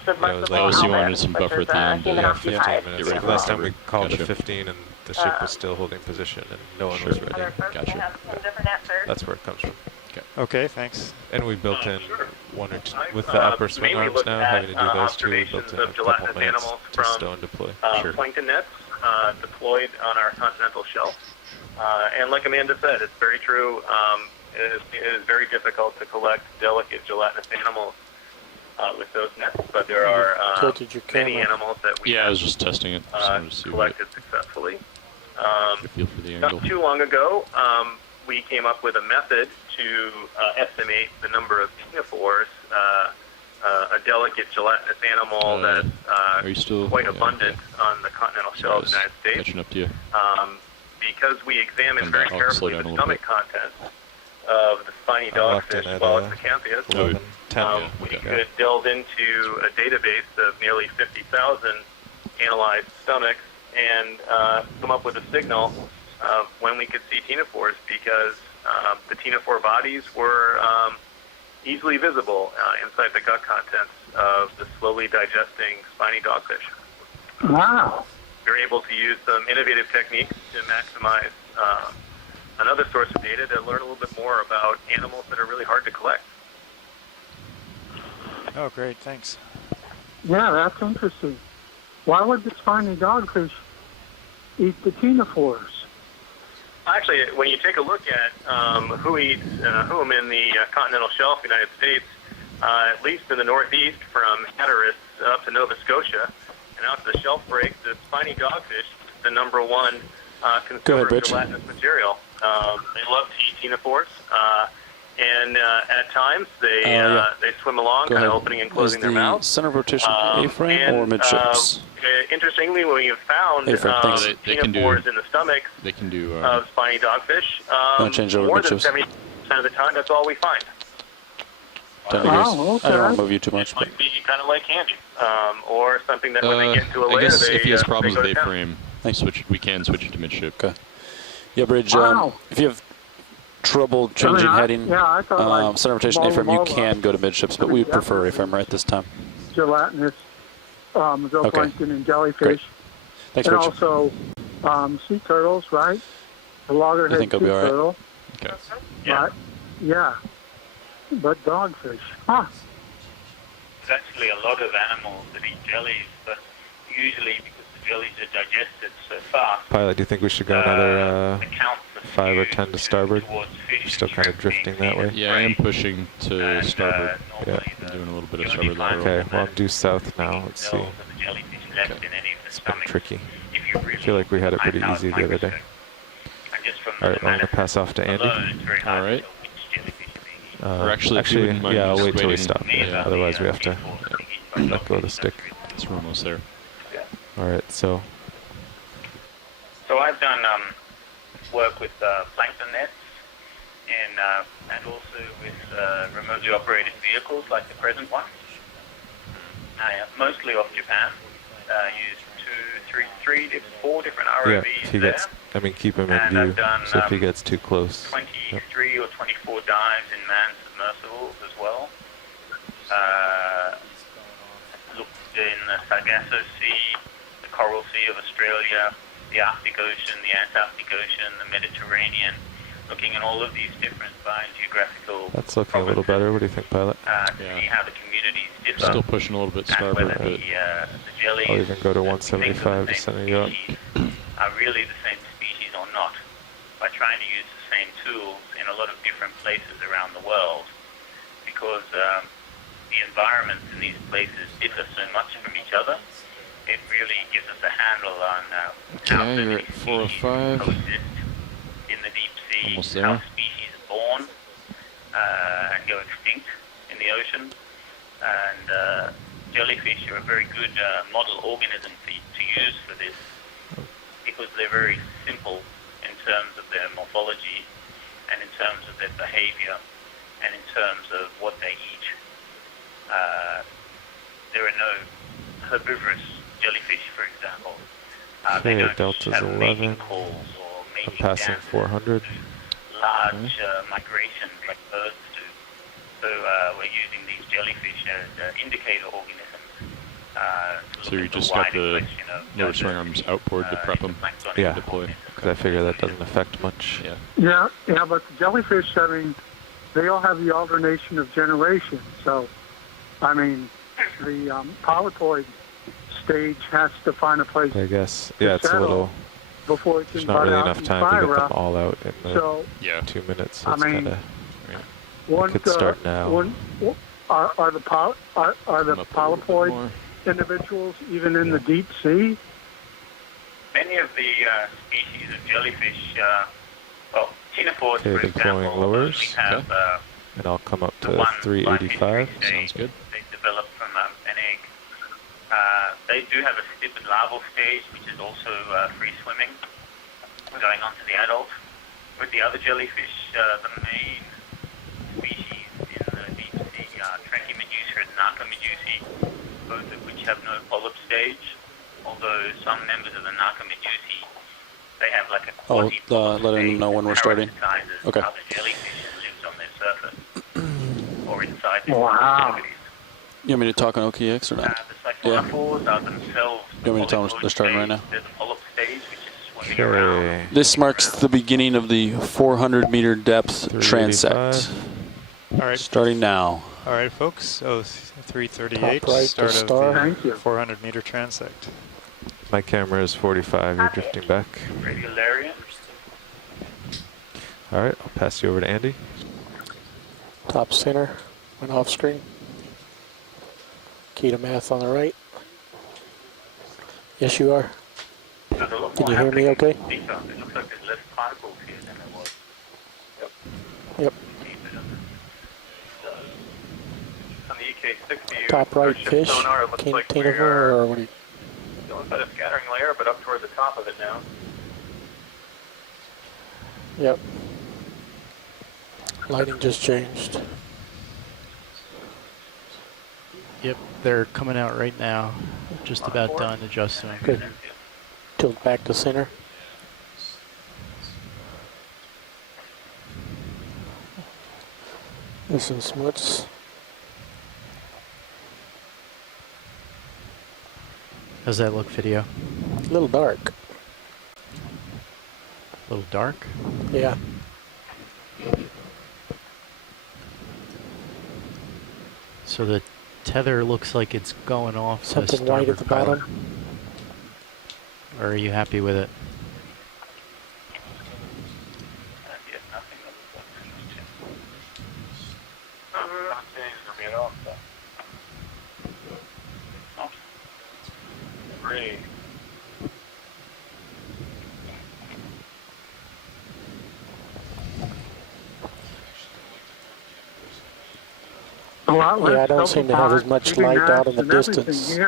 submersible you wanted some buffer at the end. Yeah, 15 minutes. Last time we called it 15 and the ship was still holding position and no one was ready. Gotcha. That's where it comes from. Okay, thanks. And we built in one or two, with the upper swing arms now, having to do those two, we built in a couple minutes to stow and deploy. Plankton nets deployed on our continental shelf. And like Amanda said, it's very true. It is very difficult to collect delicate gelatinous animals with those nets, but there are many animals that we I was just testing it. Collected successfully. Feel for the Not too long ago, we came up with a method to estimate the number of ctenophores, a delicate gelatinous animal that's quite abundant on the continental shelf of the United States. Catching up to you. Because we examined very carefully the stomach contents of the spiny dogfish as well as the Canthias, we could delve into a database of nearly 50,000 analyzed stomachs and come up with a signal of when we could see ctenophores, because the ctenophore bodies were easily visible inside the gut contents of the slowly digesting spiny dogfish. Wow. We're able to use some innovative techniques to maximize another source of data to learn a little bit more about animals that are really hard to collect. Oh, great, thanks. Yeah, that's interesting. Why would the spiny dogfish eat the ctenophores? Actually, when you take a look at who eats whom in the continental shelf of the United States, at least in the Northeast from Hatteras up to Nova Scotia, and out to the shelf break, the spiny dogfish is the number one consumer of gelatinous material. They love to eat ctenophores, and at times they swim along, kind of opening and closing their mouths. Center of rotation A-frame or midships? Interestingly, when we have found ctenophores in the stomach of spiny dogfish, more than 70% of the time, that's all we find. 10 degrees. I don't want to move you too much. It might be kind of like candy, or something that when they get into a layer, I guess if he has problems with A-frame, we can switch it to midship. Okay. Yeah, Bridge, if you have trouble changing heading, center rotation A-frame, you can go to midships, but we prefer A-frame right this time. Gelatinous zooplankton and jellyfish. Great. Thanks, and Rich. Also sea turtles, right? The loggerhead sea turtle. Okay. Yeah. But dogfish. Huh. There's actually a lot of animals that eat jellies, but usually because the jellies are digested so fast. Pilot, do you think we should go another 5 or 10 to starboard? We're still kind of drifting that way. Yeah, I am pushing to starboard. Yeah. I'm doing a little bit of starboard lateral. Okay, well, I'm due south now. Let's see. It's been tricky. I feel like we had it pretty easy the other day. Alright, I'm going to pass off to Andy. Alright. Or actually, yeah, I'll wait till we waiting. stop. Yeah. Otherwise, we have to let go of the stick. We're almost there. Alright, so So I've done work with plankton nets and also with remotely operated vehicles like the present one. Mostly off Japan. Used 4 different ROVs yeah, if he gets, I mean, keep him in view. So if he gets too close. 23 or 24 dives in manned submersibles as well. Looked in the Sargasso Sea, the Coral Sea of Australia, the Arctic Ocean, the Antarctic Ocean, the Mediterranean, looking at all of these different biogeographical That's looking a little better. What do you think, Pilot? see how the communities differ. Still pushing a little bit starboard, and whether but the jellies I'll even go to 175 to center you up. are really the same species or not, by trying to use the same tools in a lot of different places around the world, because the environments in these places differ so much from each other. It really gives us a handle on how so you're many at species 405. coexist in the deep sea, Almost how there. species are born and go extinct in the ocean. And jellyfish are a very good model organism to use for this, because they're very simple in terms of their morphology and in terms of their behavior and in terms of what they eat. There are no herbivorous jellyfish, for example. They Okay, don't Delta's have 11. mating calls or I'm mating passing dances, 400. large migrations like birds do. So we're using these jellyfish as indicator organisms. so you just got the lower swing arms outboard to prep them Yeah, to deploy. because I figure that doesn't affect much. Yeah. Yeah, but the jellyfish, I mean, they all have the alternation of generations. So, I mean, the polypoid stage has to find a place I guess, to yeah, it's a settle little, before it can there's not bud really out enough and time to get them spira. all out in the So, 2 minutes. So I it's mean, kind of, one could start now. Are the polypoid individuals even in the deep sea? Many of the species of jellyfish, well, ctenophores, Okay, for deploying example, lowers. only have And I'll come up the to one 385. Sounds good. They develop from an egg. They do have a stipid larval stage, which is also free swimming, going on to the adult. With the other jellyfish, the main species in the deep sea are Trachymedusa and Narcomedusae, both of which have no polyp stage, although some members of the Narcomedusae, they have like a quasi let him know when we're starting. Okay. Other jellyfish and lives on their surface or inside their Wow. You want me to talk on OKX or not? The cyclophores are themselves You want me to tell them they're starting right now? There's a polyp stage, which is swimming around. Okay, This marks the beginning of the 400-meter depth 385. transect. All right. Starting now. All right, folks. So 338, Top right to start star. of Thank the you. 400-meter transect. My camera is 45. You're drifting back. Regularian. All right, I'll pass you over to Andy. Top center, went off screen. Key to math on the right. Yes, you are. There's a lot Can more you hear me happening okay? in the deeper. It looks like there's less particles here than there was. Yep. On the EK60, Top right fish, sonar, it looks like we cantilever, are or what do you? still inside a scattering layer, but up toward the top of it now. Yep. Lighting just changed. Yep, they're coming out right now. Just about done adjusting. Good. Tilt back to center. There's some smuts. How's that look, video? A little dark. A little dark? Yeah. So the tether looks like it's going off Something the white at the starboard bottom. Or are you happy with it? Yeah, I don't seem to have as much light out in the distance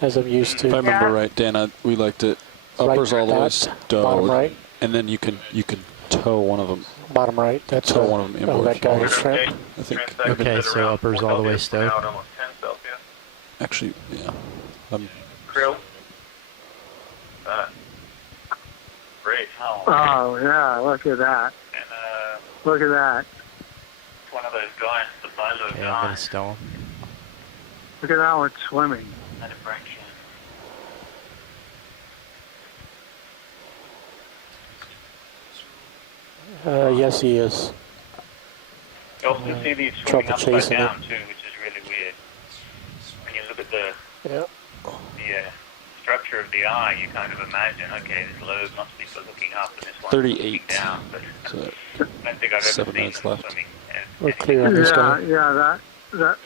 as I'm used to. If I remember right, Dana, we liked it uppers all the way stowed, bottom right, and then you can tow one of them. Bottom right. That's tow one of them inboard. that guy is shrimp. I think. Okay, so uppers all the way stowed. Actually, yeah. Krill. Great. Oh, yeah, look at that. And, look at that. one of those guys, the Bolo Yeah, I'm guy. gonna stow him. Look at how it's swimming. Had a fraction. Yes, he is. You also see these swimming Trouble upside chasing down it. too, which is really weird. When you look at the Yeah. structure of the eye, you kind of imagine, okay, this lobe must be for looking up, and this one's 38. looking down. But So I don't think I've ever 7 seen minutes them left. swimming. We're clear on this guy. Yeah,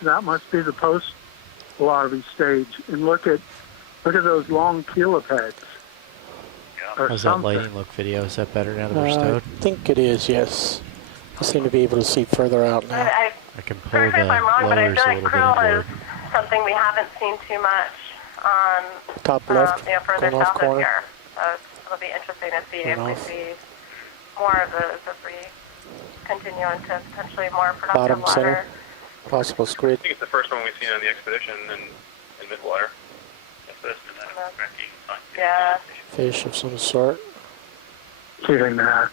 that must be the post larvae stage. And look at those long coelipeds. Or How's that something. lighting look, video? Is that better now that we're I stowed? think it is, yes. I seem to be able to see further out now. I can pull Correct me the if I'm wrong, but I lowers feel a like little bit krill inboard. is something we haven't seen too much on Top left, further going off south of corner. here. So it'll be interesting to see if Going we off. see more of those as we continue into potentially more productive Bottom water. center, possible squid. I think it's the first one we've seen on the expedition in Midwater. The first of them, Yeah. Fish of some sort. Kidding that.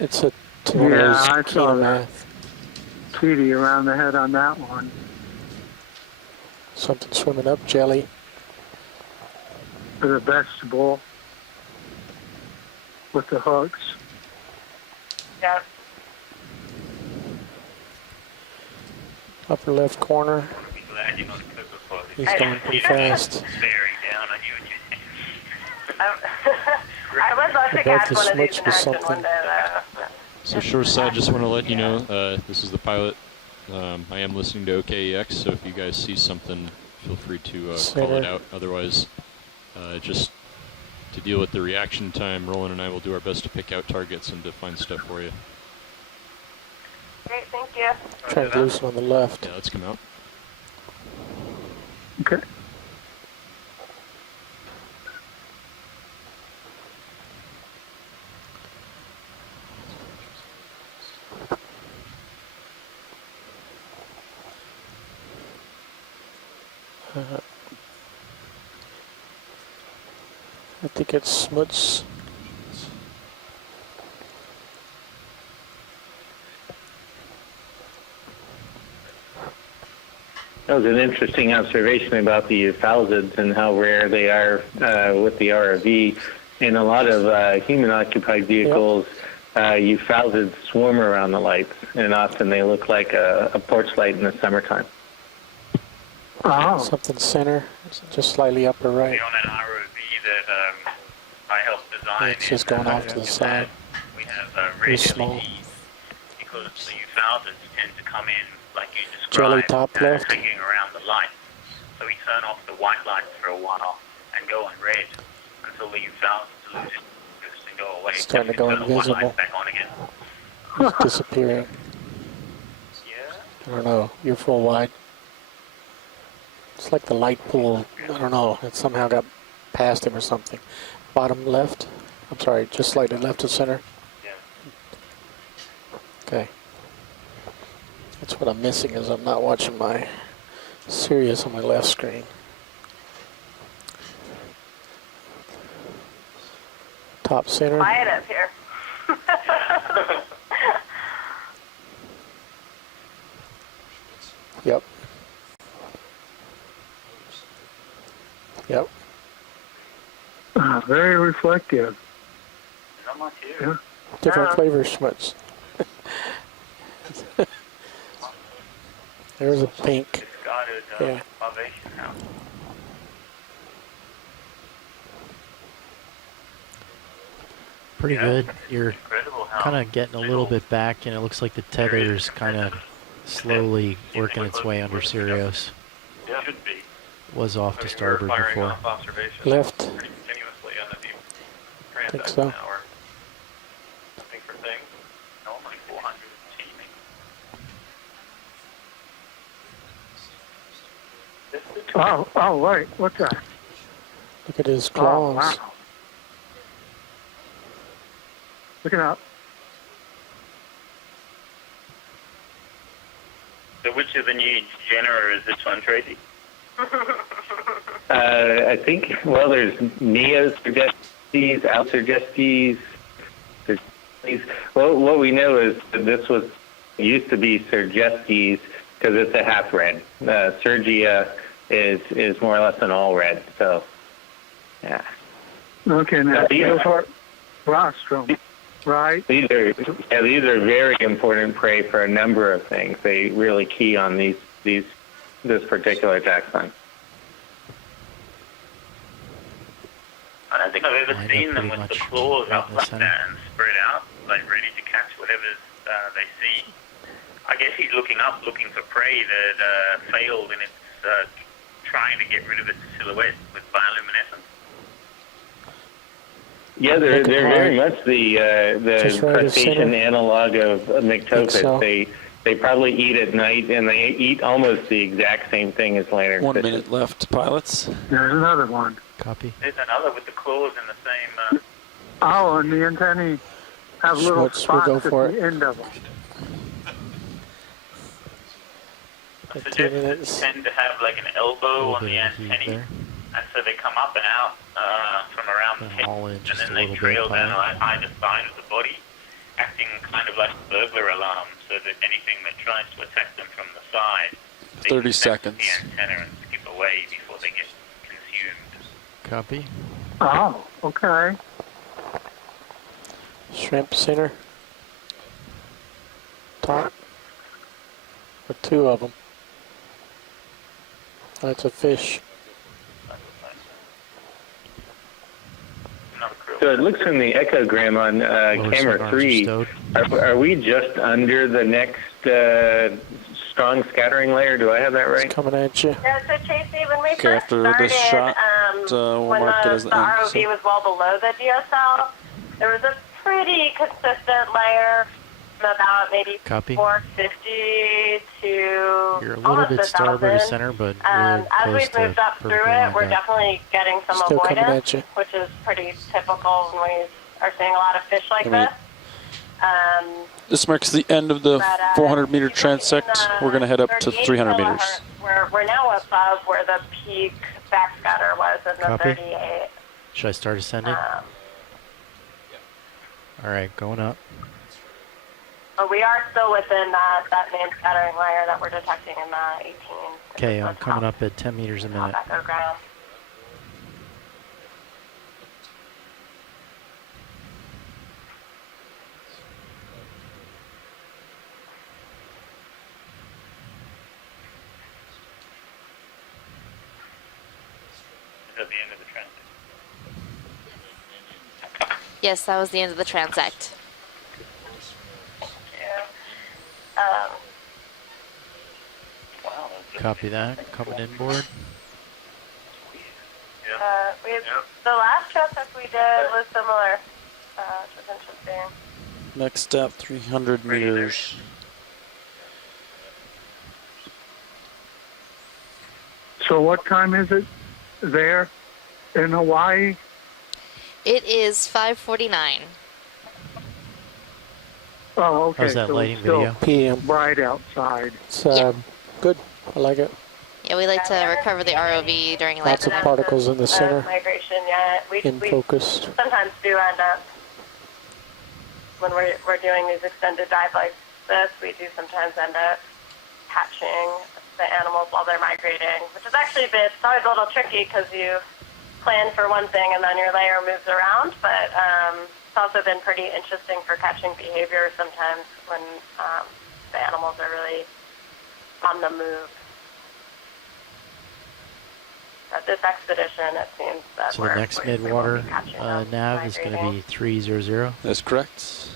It's a Yeah, I saw math. Tweety around the head on that one. Something swimming up, jelly. With a vegetable. With the hooks. Yeah. Upper left corner. glad you're not a clipper for this. He's going pretty fast. Bearing down on you. I would love to About catch to one of these switch in to action something. one day, though. So shoreside, just want to let you know, this is the pilot. I am listening to OKEX, so if you guys see something, feel free to call it out. Otherwise, just to deal with the reaction time, Roland and I will do our best to pick out targets and to find stuff for you. Great, thank you. Translucent on the left. Yeah, let's come out. Okay. I think it's smuts. That was an interesting observation about the euphausids and how rare they are with the ROV. In a lot of human-occupied vehicles, euphausids swarm around the lights, and often they look like a porch light in the summertime. Oh. Something center, just slightly upper right. On an ROV that I helped design. It's just going off to the side. We have Very radial small. heat because the euphausids tend to come in like you Jelly described, top left. hanging around the light. So we turn off the white lights for a while and go on red until the euphausids lose interest and go away. It's starting to go Turn the white invisible. lights back on again. It's disappearing. I don't know. You're full wide. It's like the light pool. I don't know. It somehow got past him or something. Bottom left. I'm sorry, just slightly left of center. Okay. That's what I'm missing is I'm not watching my Sirius on my left screen. Top center. Quiet up here. Yep. Yep. Very reflective. Not much here. Yeah. Different flavor schmutz. There's a pink. Yeah. Pretty good. You're kind of getting a little bit back, and it looks like the tether's kind of slowly working its way under Sirius. Should be. Was off to starboard before. Left. I think so. Looking for things. No, like 400 teaming. Oh, wait, what's that? Look at his Oh, claws. wow. Looking up. So which of the new genera is this one, Tracy? I think, well, there's Neo-Sergestes, Alsergestes. Well, what we know is that this used to be Sergestes because it's a half red. Sergia is more or less an all red. So, yeah. Okay, now those are rostrum, right? These are very important prey for a number of things. They really key on this particular taxon. I don't think I've ever seen them with the claws up like that and spread out, like ready to catch whatever they see. I guess he's looking up, looking for prey that failed, and it's trying to get rid of its silhouette with bioluminescence. Yeah, they're very much the crustacean analog of Myctophis. So. They probably eat at night, and they eat almost the exact same thing as lantern 1 fishes. minute left, pilots. There's another one. Copy. There's another with the claws in the same... Oh, and the antennae have little Schmutz will spots go at for the end of them. Suggestions tend to have like an elbow on the antennae, and so they come up and out from around the tip, and then they trail down either side of the body, acting kind of like a burglar alarm, so that anything that tries to attack them from the side, they 30 can seconds. the antenna and skip away before they get consumed. Copy. Oh, okay. Shrimp center. Top. Or two of them. That's a fish. So it looks from the echogram on camera 3, are we just under the next strong scattering layer? Do I have that right? It's coming at you. Yeah, so Chasey, when we Okay, first after started, this shot, we'll when mark it the as the end. ROV So was well below the geocell, there was a pretty consistent layer from about maybe Copy. 450 to You're a little almost bit 1,000. starboard of center, but really As close we've to moved up through it, we're definitely getting some Still coming at avoidance, you. which is pretty typical when we are seeing a lot of fish like this. this marks the end of the 400-meter transect. We're going to head up to 300 meters. We're now above where the peak backscatter was in the Copy. 38. Should I start ascending? All right, going up. But we are still within that main scattering layer that we're detecting in the 18. Okay, I'm coming up at 10 meters a minute. Echogram. Is that the end of the transect? Yes, that was the end of the transect. Wow. Copy that. Coming inboard. The last transect we did was similar, which was interesting. Next step, 300 meters. So what time is it there in Hawaii? It is 5:49. Oh, okay. How's that so lighting it's still video? PM. bright outside. It's good. I like it. Yeah, we like to recover the ROV during light Lots of time. particles in the center. Migration yet. We focus. sometimes do end up, when we're doing these extended dive like this, we do sometimes end up catching the animals while they're migrating, which is actually it's always a little tricky because you plan for one thing and then your layer moves around, but it's also been pretty interesting for catching behavior sometimes when the animals are really on the move. At this expedition, it seems that so the next Midwater nav is going to be 300? That's correct.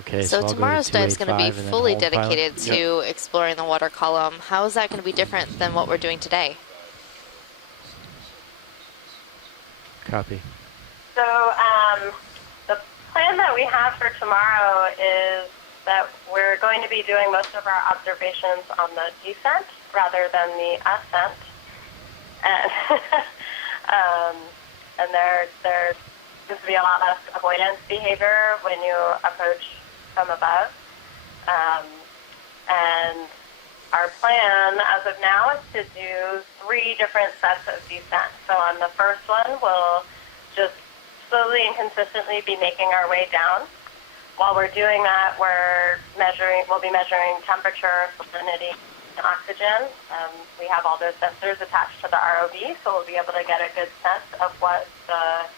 Okay, so I'll tomorrow's dive is going to be fully Home dedicated pilot. to exploring the water column. How is that going to be different than what we're doing today? Copy. So the plan that we have for tomorrow is that we're going to be doing most of our observations on the descent rather than the ascent. And there's seems to be a lot of avoidance behavior when you approach from above. And our plan as of now is to do 3 different sets of descent. So on the first one, we'll just slowly and consistently be making our way down. While we're doing that, we'll be measuring temperature, salinity, and oxygen. We have all those sensors attached to the ROV, so we'll be able to get a good sense of what the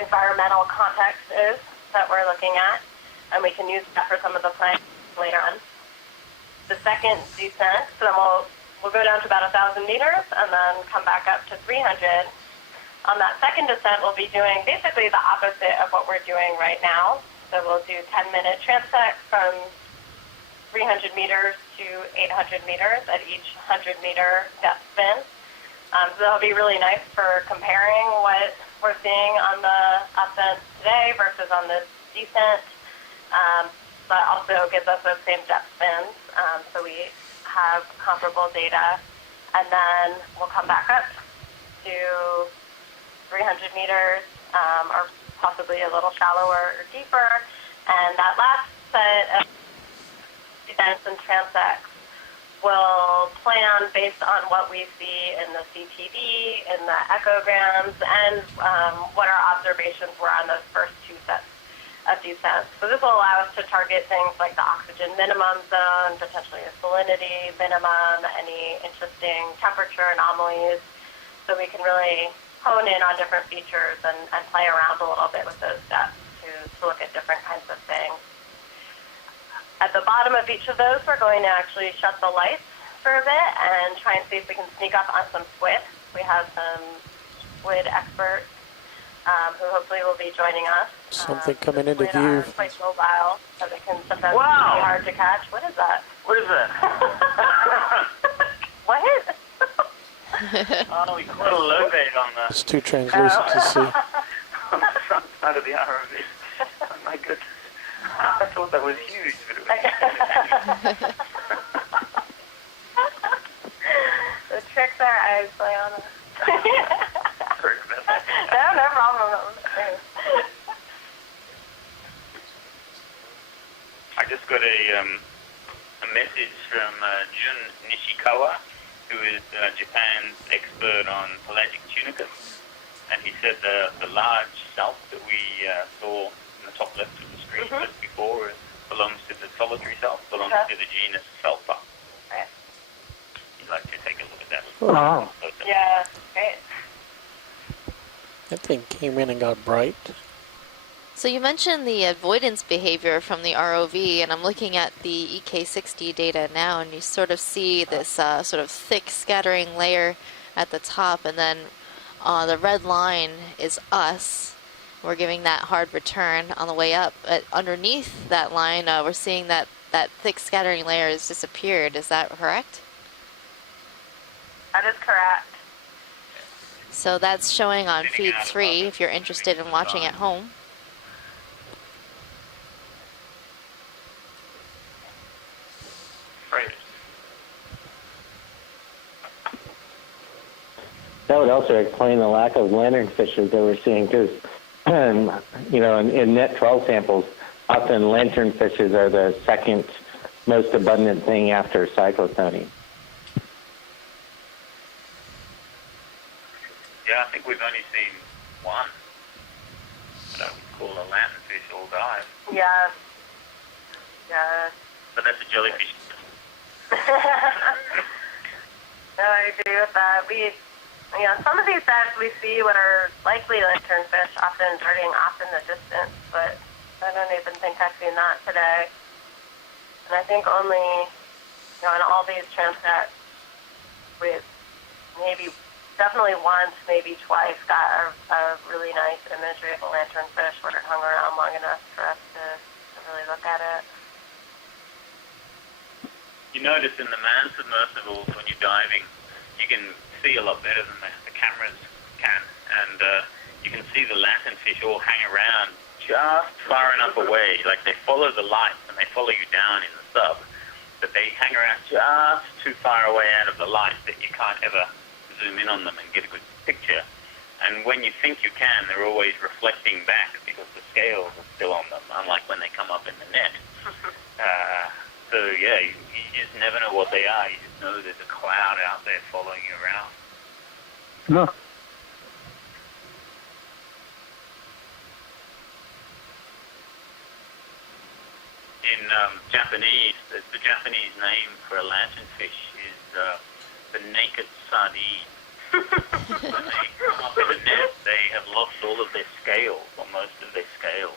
environmental context is that we're looking at, and we can use that for some of the plans later on. The second descent, so then we'll go down to about 1,000 meters and then come back up to 300. On that second descent, we'll be doing basically the opposite of what we're doing right now. So we'll do 10-minute transect from 300 meters to 800 meters at each 100-meter depth spin. So that'll be really nice for comparing what we're seeing on the ascent today versus on the descent, but also gives us those same depth spins, so we have comparable data. And then we'll come back up to 300 meters, or possibly a little shallower or deeper. And that last set of descents and transects will plan based on what we see in the CTD, in the echograms, and what our observations were on those first 2 sets of descents. So this will allow us to target things like the oxygen minimum zone, potentially a salinity minimum, any interesting temperature anomalies, so we can really hone in on different features and play around a little bit with those depths to look at different kinds of things. At the bottom of each of those, we're going to actually shut the lights for a bit and try and see if we can sneak up on some squid. We have some squid experts who hopefully will be joining us. Something coming into Squid are view. quite mobile, so they can sometimes be hard to catch. What is that? What is that? What? Oh, we caught a lobate on the... It's too translucent to see. on the front side of the ROV. Oh my goodness. I thought that was huge, but it was The tricks our eyes play on us. No problem. I just got a message from Jun Nishikawa, who is Japan's expert on pelagic tunicus, and he said the large salp that we saw in the top left of the screen just before belongs to the solitary salp, belongs to the genus Salpa. Right. You'd like to take a look at that? Oh. Yeah, great. That thing came in and got bright. So you mentioned the avoidance behavior from the ROV, and I'm looking at the EK60 data now, and you sort of see this sort of thick scattering layer at the top, and then the red line is us. We're giving that hard return on the way up. But underneath that line, we're seeing that thick scattering layer has disappeared. Is that correct? That is correct. So that's showing on feed 3 if you're interested in watching at home. That would also explain the lack of lanternfishes that we're seeing, because, you know, in net 12 samples, often lanternfishes are the second most abundant thing after cyclothonia. Yeah, I think we've only seen one that I would call a lanternfish all dive. Yeah. Yeah. But that's a jellyfish. I agree with that. Some of these dives we see what are likely lanternfish, often darting off in the distance, but I don't even think I've seen that today. And I think only, in all these transects, we've definitely once, maybe twice, got a really nice imagery of a lanternfish where it hung around long enough for us to really look at it. You notice in the manned submersibles when you're diving, you can see a lot better than the cameras can, and you can see the lanternfish all hang around just far enough away, like they follow the light and they follow you down in the sub, but they hang around just too far away out of the light that you can't ever zoom in on them and get a good picture. And when you think you can, they're always reflecting back because the scales are still on them, unlike when they come up in the net. So yeah, you just never know what they are. You just know there's a cloud out there following you around. No. In Japanese, the Japanese name for a lanternfish is the naked sardine. When they come up in the net, they have lost all of their scales, or most of their scales.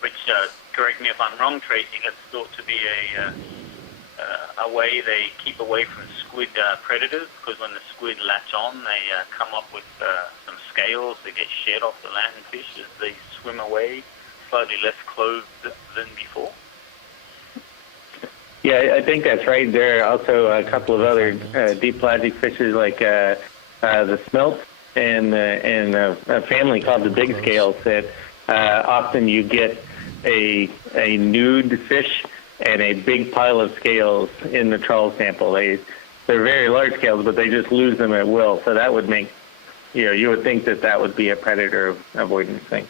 Which, correct me if I'm wrong, Tracy, that's thought to be a way they keep away from squid predators, because when the squid latch on, they come up with some scales that get shed off the lanternfish as they swim away, slightly less clothed than before. Yeah, I think that's right. There are also a couple of other deep pelagic fishes like the smelt and a family called the big scales that often you get a nude fish and a big pile of scales in the trawl sample. They're very large scales, but they just lose them at will. So that would make, you would think that would be a predator avoidance thing.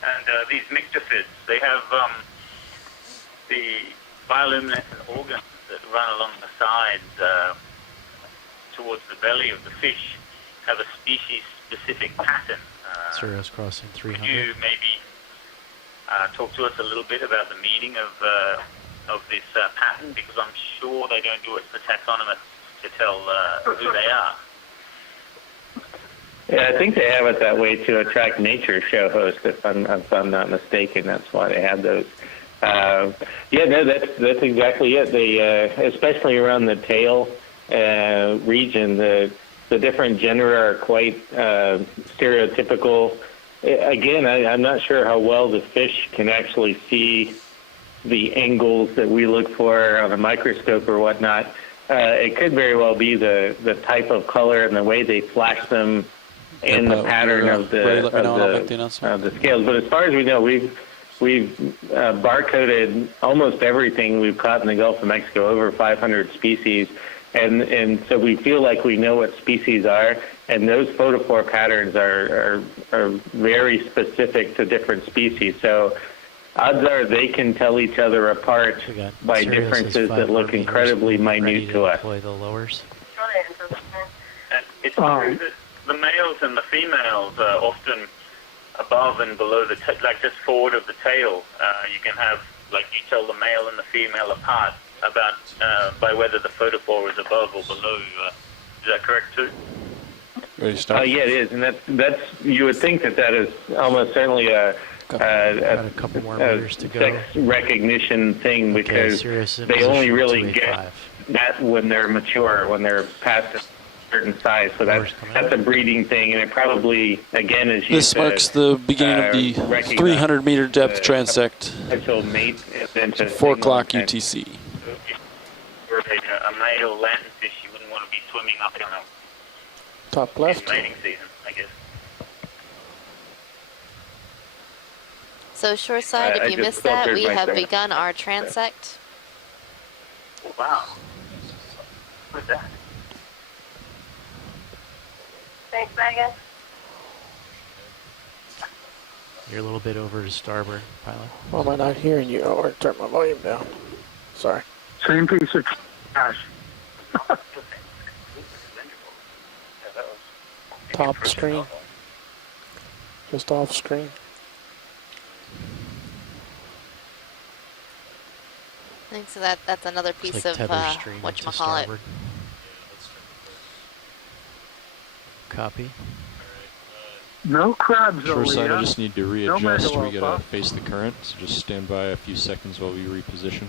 And these mictophids, they have the bioluminescent organs that run along the sides towards the belly of the fish have a species-specific pattern. Cirrus crossing 300. Could you maybe talk to us a little bit about the meaning of this pattern? Because I'm sure they don't do it for taxonomists to tell who they are. Yeah, I think they have it that way to attract nature show hosts, if I'm not mistaken. That's why they have those. That's exactly it. They, especially around the tail region, the different genera are quite stereotypical. Again, I'm not sure how well the fish can actually see the angles that we look for on a microscope or whatnot. It could very well be the type of color and the way they flash them in the pattern of the scales. But as far as we know, we've barcoded almost everything we've caught in the Gulf of Mexico, over 500 species, and so we feel like we know what species are, and those photophore patterns are very specific to different species. So odds are they can tell each other apart by differences that look incredibly minute to us. The lowers. It's true that the males and the females are often above and below the like just forward of the tail. You can have, like, you tell the male and the female apart about by whether the photophore is above or below. Is that correct too? Ready to start? Yeah, it is, and that's you would think that is almost certainly a couple more meters to go. Sex recognition thing, because they only really get that when they're mature, when they're past a certain size. So that's a breeding thing, and it probably, again, is this marks the beginning of the 300-meter depth transect. It's 4 o'clock UTC. For a male lanternfish, you wouldn't want to be swimming up in a top left mating season, I guess. So shoreside, if you missed that, we have begun our transect. Wow. What's that? Thanks, Megan. You're a little bit over to starboard, pilot. Well, am I not hearing you? I'll turn my volume down. Sorry. Same piece of trash. Top screen. Just off screen. I think so that's another piece like of whatchamacallit. Copy. No crabs Shore over side, here. I just need to readjust. No We gotta face the current, so just stand by a few seconds while we reposition.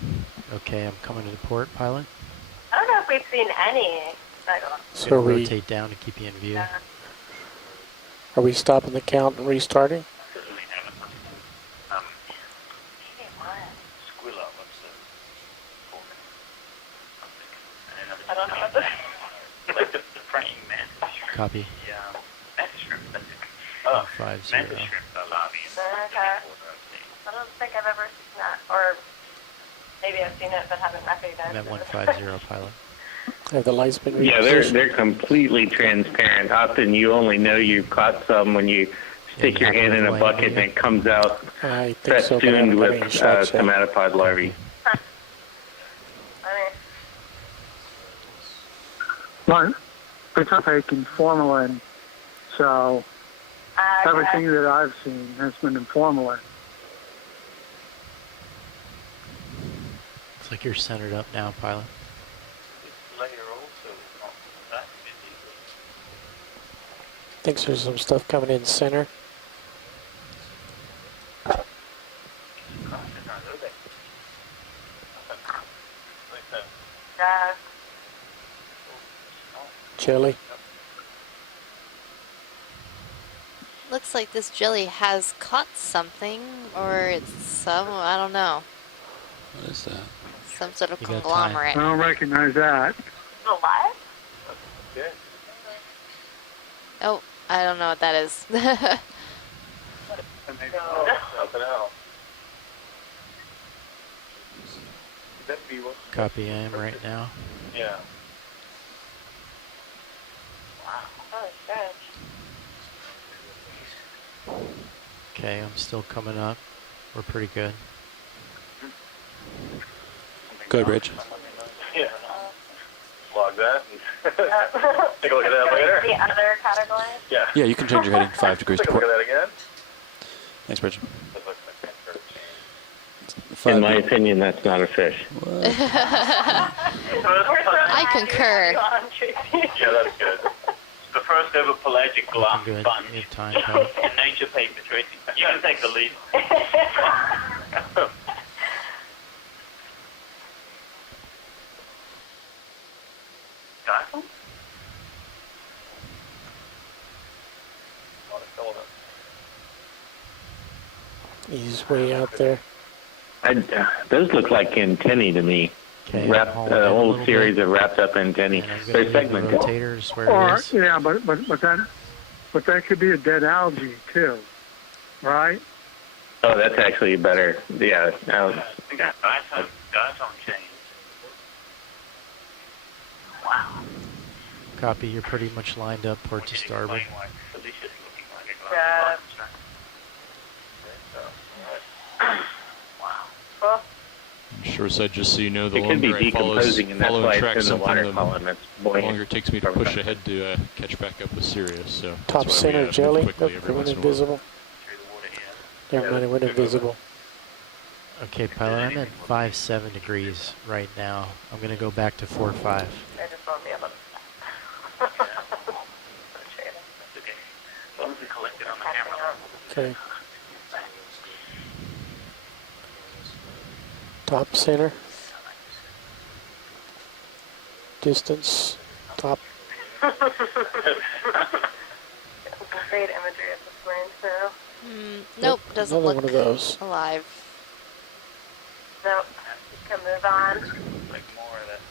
Okay, I'm coming to the port, pilot. I don't know if we've seen any. So we rotate down to keep you in view. Are we stopping the count and restarting? I don't know what this like the praying man. Copy. Yeah. Mantis shrimp, that's it. 50. Mantis shrimp are larvae. Okay. I don't think I've ever seen that. Or maybe I've seen it but haven't recognized I'm at it. 150, pilot. Have the lights been Yeah, repositioned? they're completely transparent. Often you only know you've caught some when you stick your hand in a bucket and it comes out I think so, but I festooned haven't with got any shots yet. somatopod larvae. But it's opaque formalin, so everything that I've seen has been in formalin. Looks like you're centered up now, pilot. Thinks there's some stuff coming in center. Jelly. Looks like this jelly has caught something, or it's some, I don't know. What is that? Some sort of I conglomerate. don't recognize that. Alive? Oh, I don't know what that is. Copy, I am right now. Yeah. Oh, shit. Okay, I'm still coming up. We're pretty good. Go ahead, Rich. Yeah. Log that. Take a look at that later. The other category? Yeah. Yeah, you can change your heading 5 degrees to Take a look port. at that again. Thanks, Bridge. In my opinion, that's not a fish. I concur. Yeah, that's good. The first ever pelagic glass Good. sponge You have time, pilot. in nature paper, Tracy. You can take the lead. Got He's way out there. Those look like antennae to me. Okay, Wrapped, hold a on whole little series bit. of wrapped up antennae. And I'm They're going to leave the segmented. rotators where Or it is. yeah, but that could be a dead algae too, right? Oh, that's actually better. Yeah. We got guys on chains. Wow. Copy, you're pretty much lined up port to starboard. Yeah. Well, Shore side, just so you know, the It could be longer I decomposing, and that's follow why and track it's in the something, water the column. It's longer buoyant. it takes me to push ahead to catch back up with Sirius. So Top that's why we, center move jelly. quickly Nope, every they went once in a while. invisible. Never mind, it went invisible. Okay, pilot, I'm at 5.7 degrees right now. I'm going to go back to 4.5. I just won't be able to stop. Okay. As long as we collect it on the camera. Okay. Top center. Distance. Top. Great imagery of the plane, too. Nope, doesn't Another look one of those. alive. Nope. You can move on. Like more of that.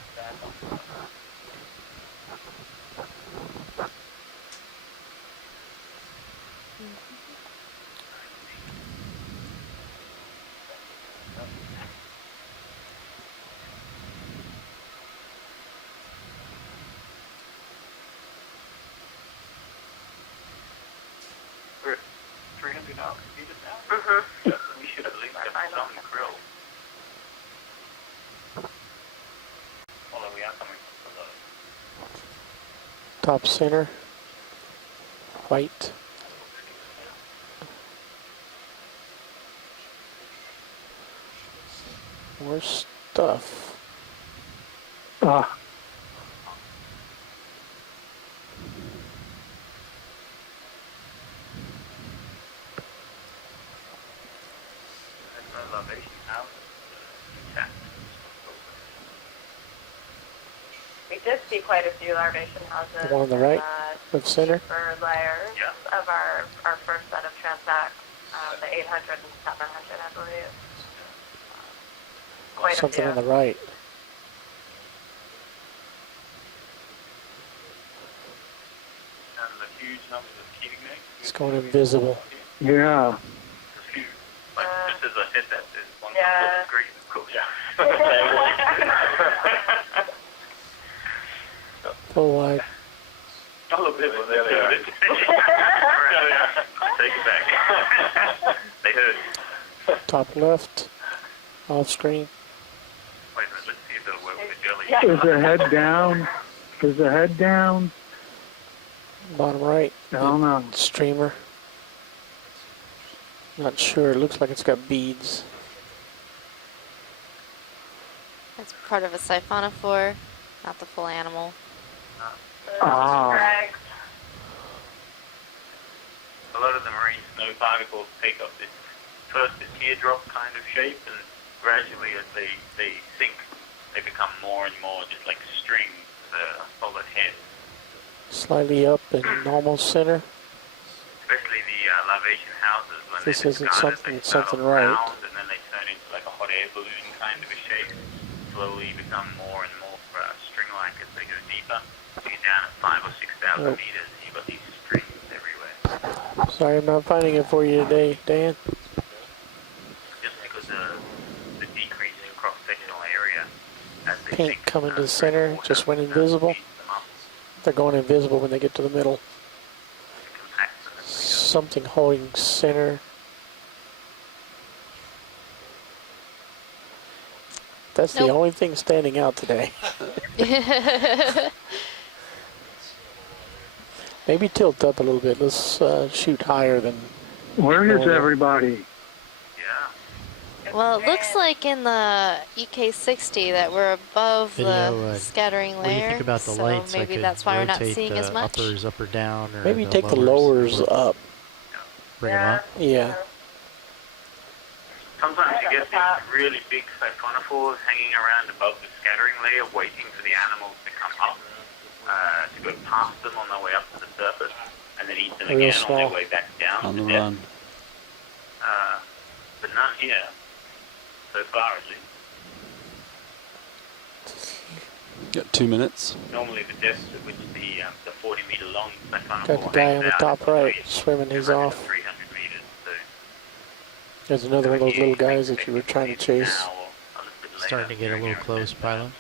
We're at 300 now. We should at least have some grill. top center. White. More stuff. We did see quite a few larvation houses. The one on the right, of center. For layers of our first set of transects, the 800 and 700, I believe. Quite Something a on few. the right. And the huge numbers of heating eggs. It's going invisible. Yeah. Like, just as I said that, there's one on the screen, of course. Full wide. Oh, look, there they are. Take it back. They heard. Top left. Off screen. Wait a minute, let's see if it'll work with the jelly. Is the head down? Is the head down? Bottom right. I don't know. Streamer. Not sure. It looks like it's got beads. It's part of a siphonophore, not the full animal. Ah. A lot of the marine snow particles take up this teardrop kind of shape, and gradually as they sink, they become more and more just like string, a solid head. Slightly up and almost center. Especially the larvation houses, when This they're isn't discarded, something- they start something off right. round, and then they turn into like a hot air balloon kind of a shape. Slowly become more and more string-like as they go deeper. So you're down at 5,000 or 6,000 Nope. meters, and you've got these strings everywhere. Sorry, I'm not finding it for you today, Dan. Just because of the decrease in cross-sectional area as they Paint sink. coming to the center, just went invisible. They're going invisible when they get to the middle. Something holding center. That's the Nope. only thing standing out today. Maybe tilt up a little bit. Let's shoot higher than. Where is normal. everybody? Well, it looks like in the EK60 that we're above Video, the scattering What do you layer. think about the so lights? I maybe could that's why we're not rotate seeing the as much. uppers up or down, or Maybe take the lowers up. Bring them up. Yeah. Sometimes you get these really big siphonophores hanging around above the scattering layer, waiting for the animals to come up, to go past them on their way up to the surface, and then eat them Real again small. on their way back down On to the depth. run. But none here, so far at least. Got 2 minutes. Normally the depth at which the 40-meter long siphonophore Got the guy hangs on the out top is right between swimming. He's 200 off. and 300 meters, so There's another one of those little guys that you were trying to chase. now or a little bit later. Starting to get a little close, pilot.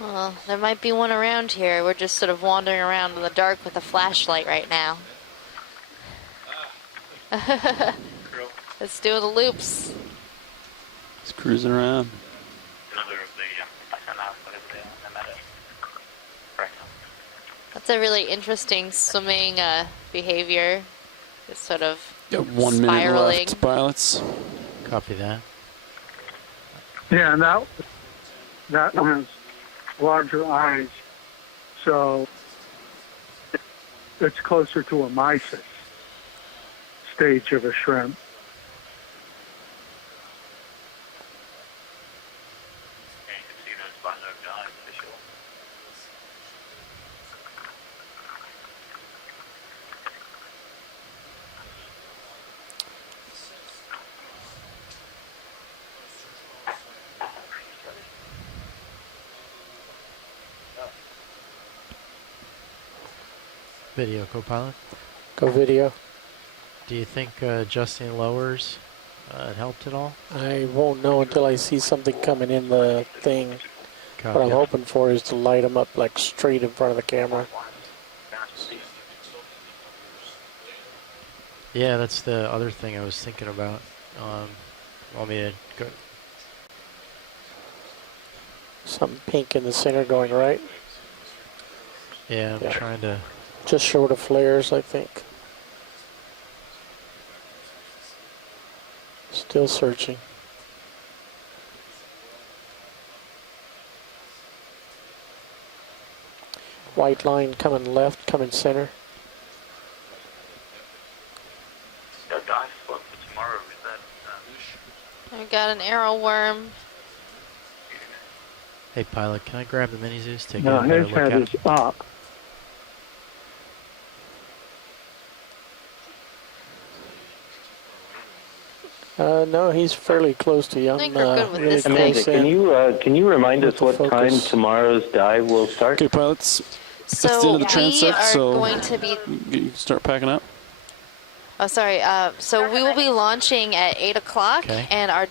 Well, there might be one around here. We're just sort of wandering around in the dark with a flashlight right now. Let's do the loops. Just cruising around. Another of the whatever they are, no matter. Right. That's a really interesting swimming behavior. Just sort of Got 1 minute spiraling. left, pilots. Copy that. Yeah, and that has larger eyes, so it's closer to a mysis stage of a shrimp. Yeah, you can see those button-lobed eyes for sure. Video, co-pilot. Go video. Do you think adjusting lowers helped at all? I won't know until I see something coming in the thing. What I'm Copy. hoping for is to light them up like straight in front of the camera. Yeah, that's the other thing I was thinking about. Want me to go? Something pink in the center going right. Yeah, I'm trying to... Just short of flares, I think. Still searching. White line coming left, coming center. I got an arrow worm. Hey, pilot, can I grab the mini Zeus? Take No, a better his look head at is up. No, he's fairly close to you. I think we're good with this thing. Amanda, can you remind us what time tomorrow's dive will start? Okay, pilots. So that's the end of the we transect, are so going to be... you can start packing up. Oh, sorry. So we will be launching at 8 o'clock, and our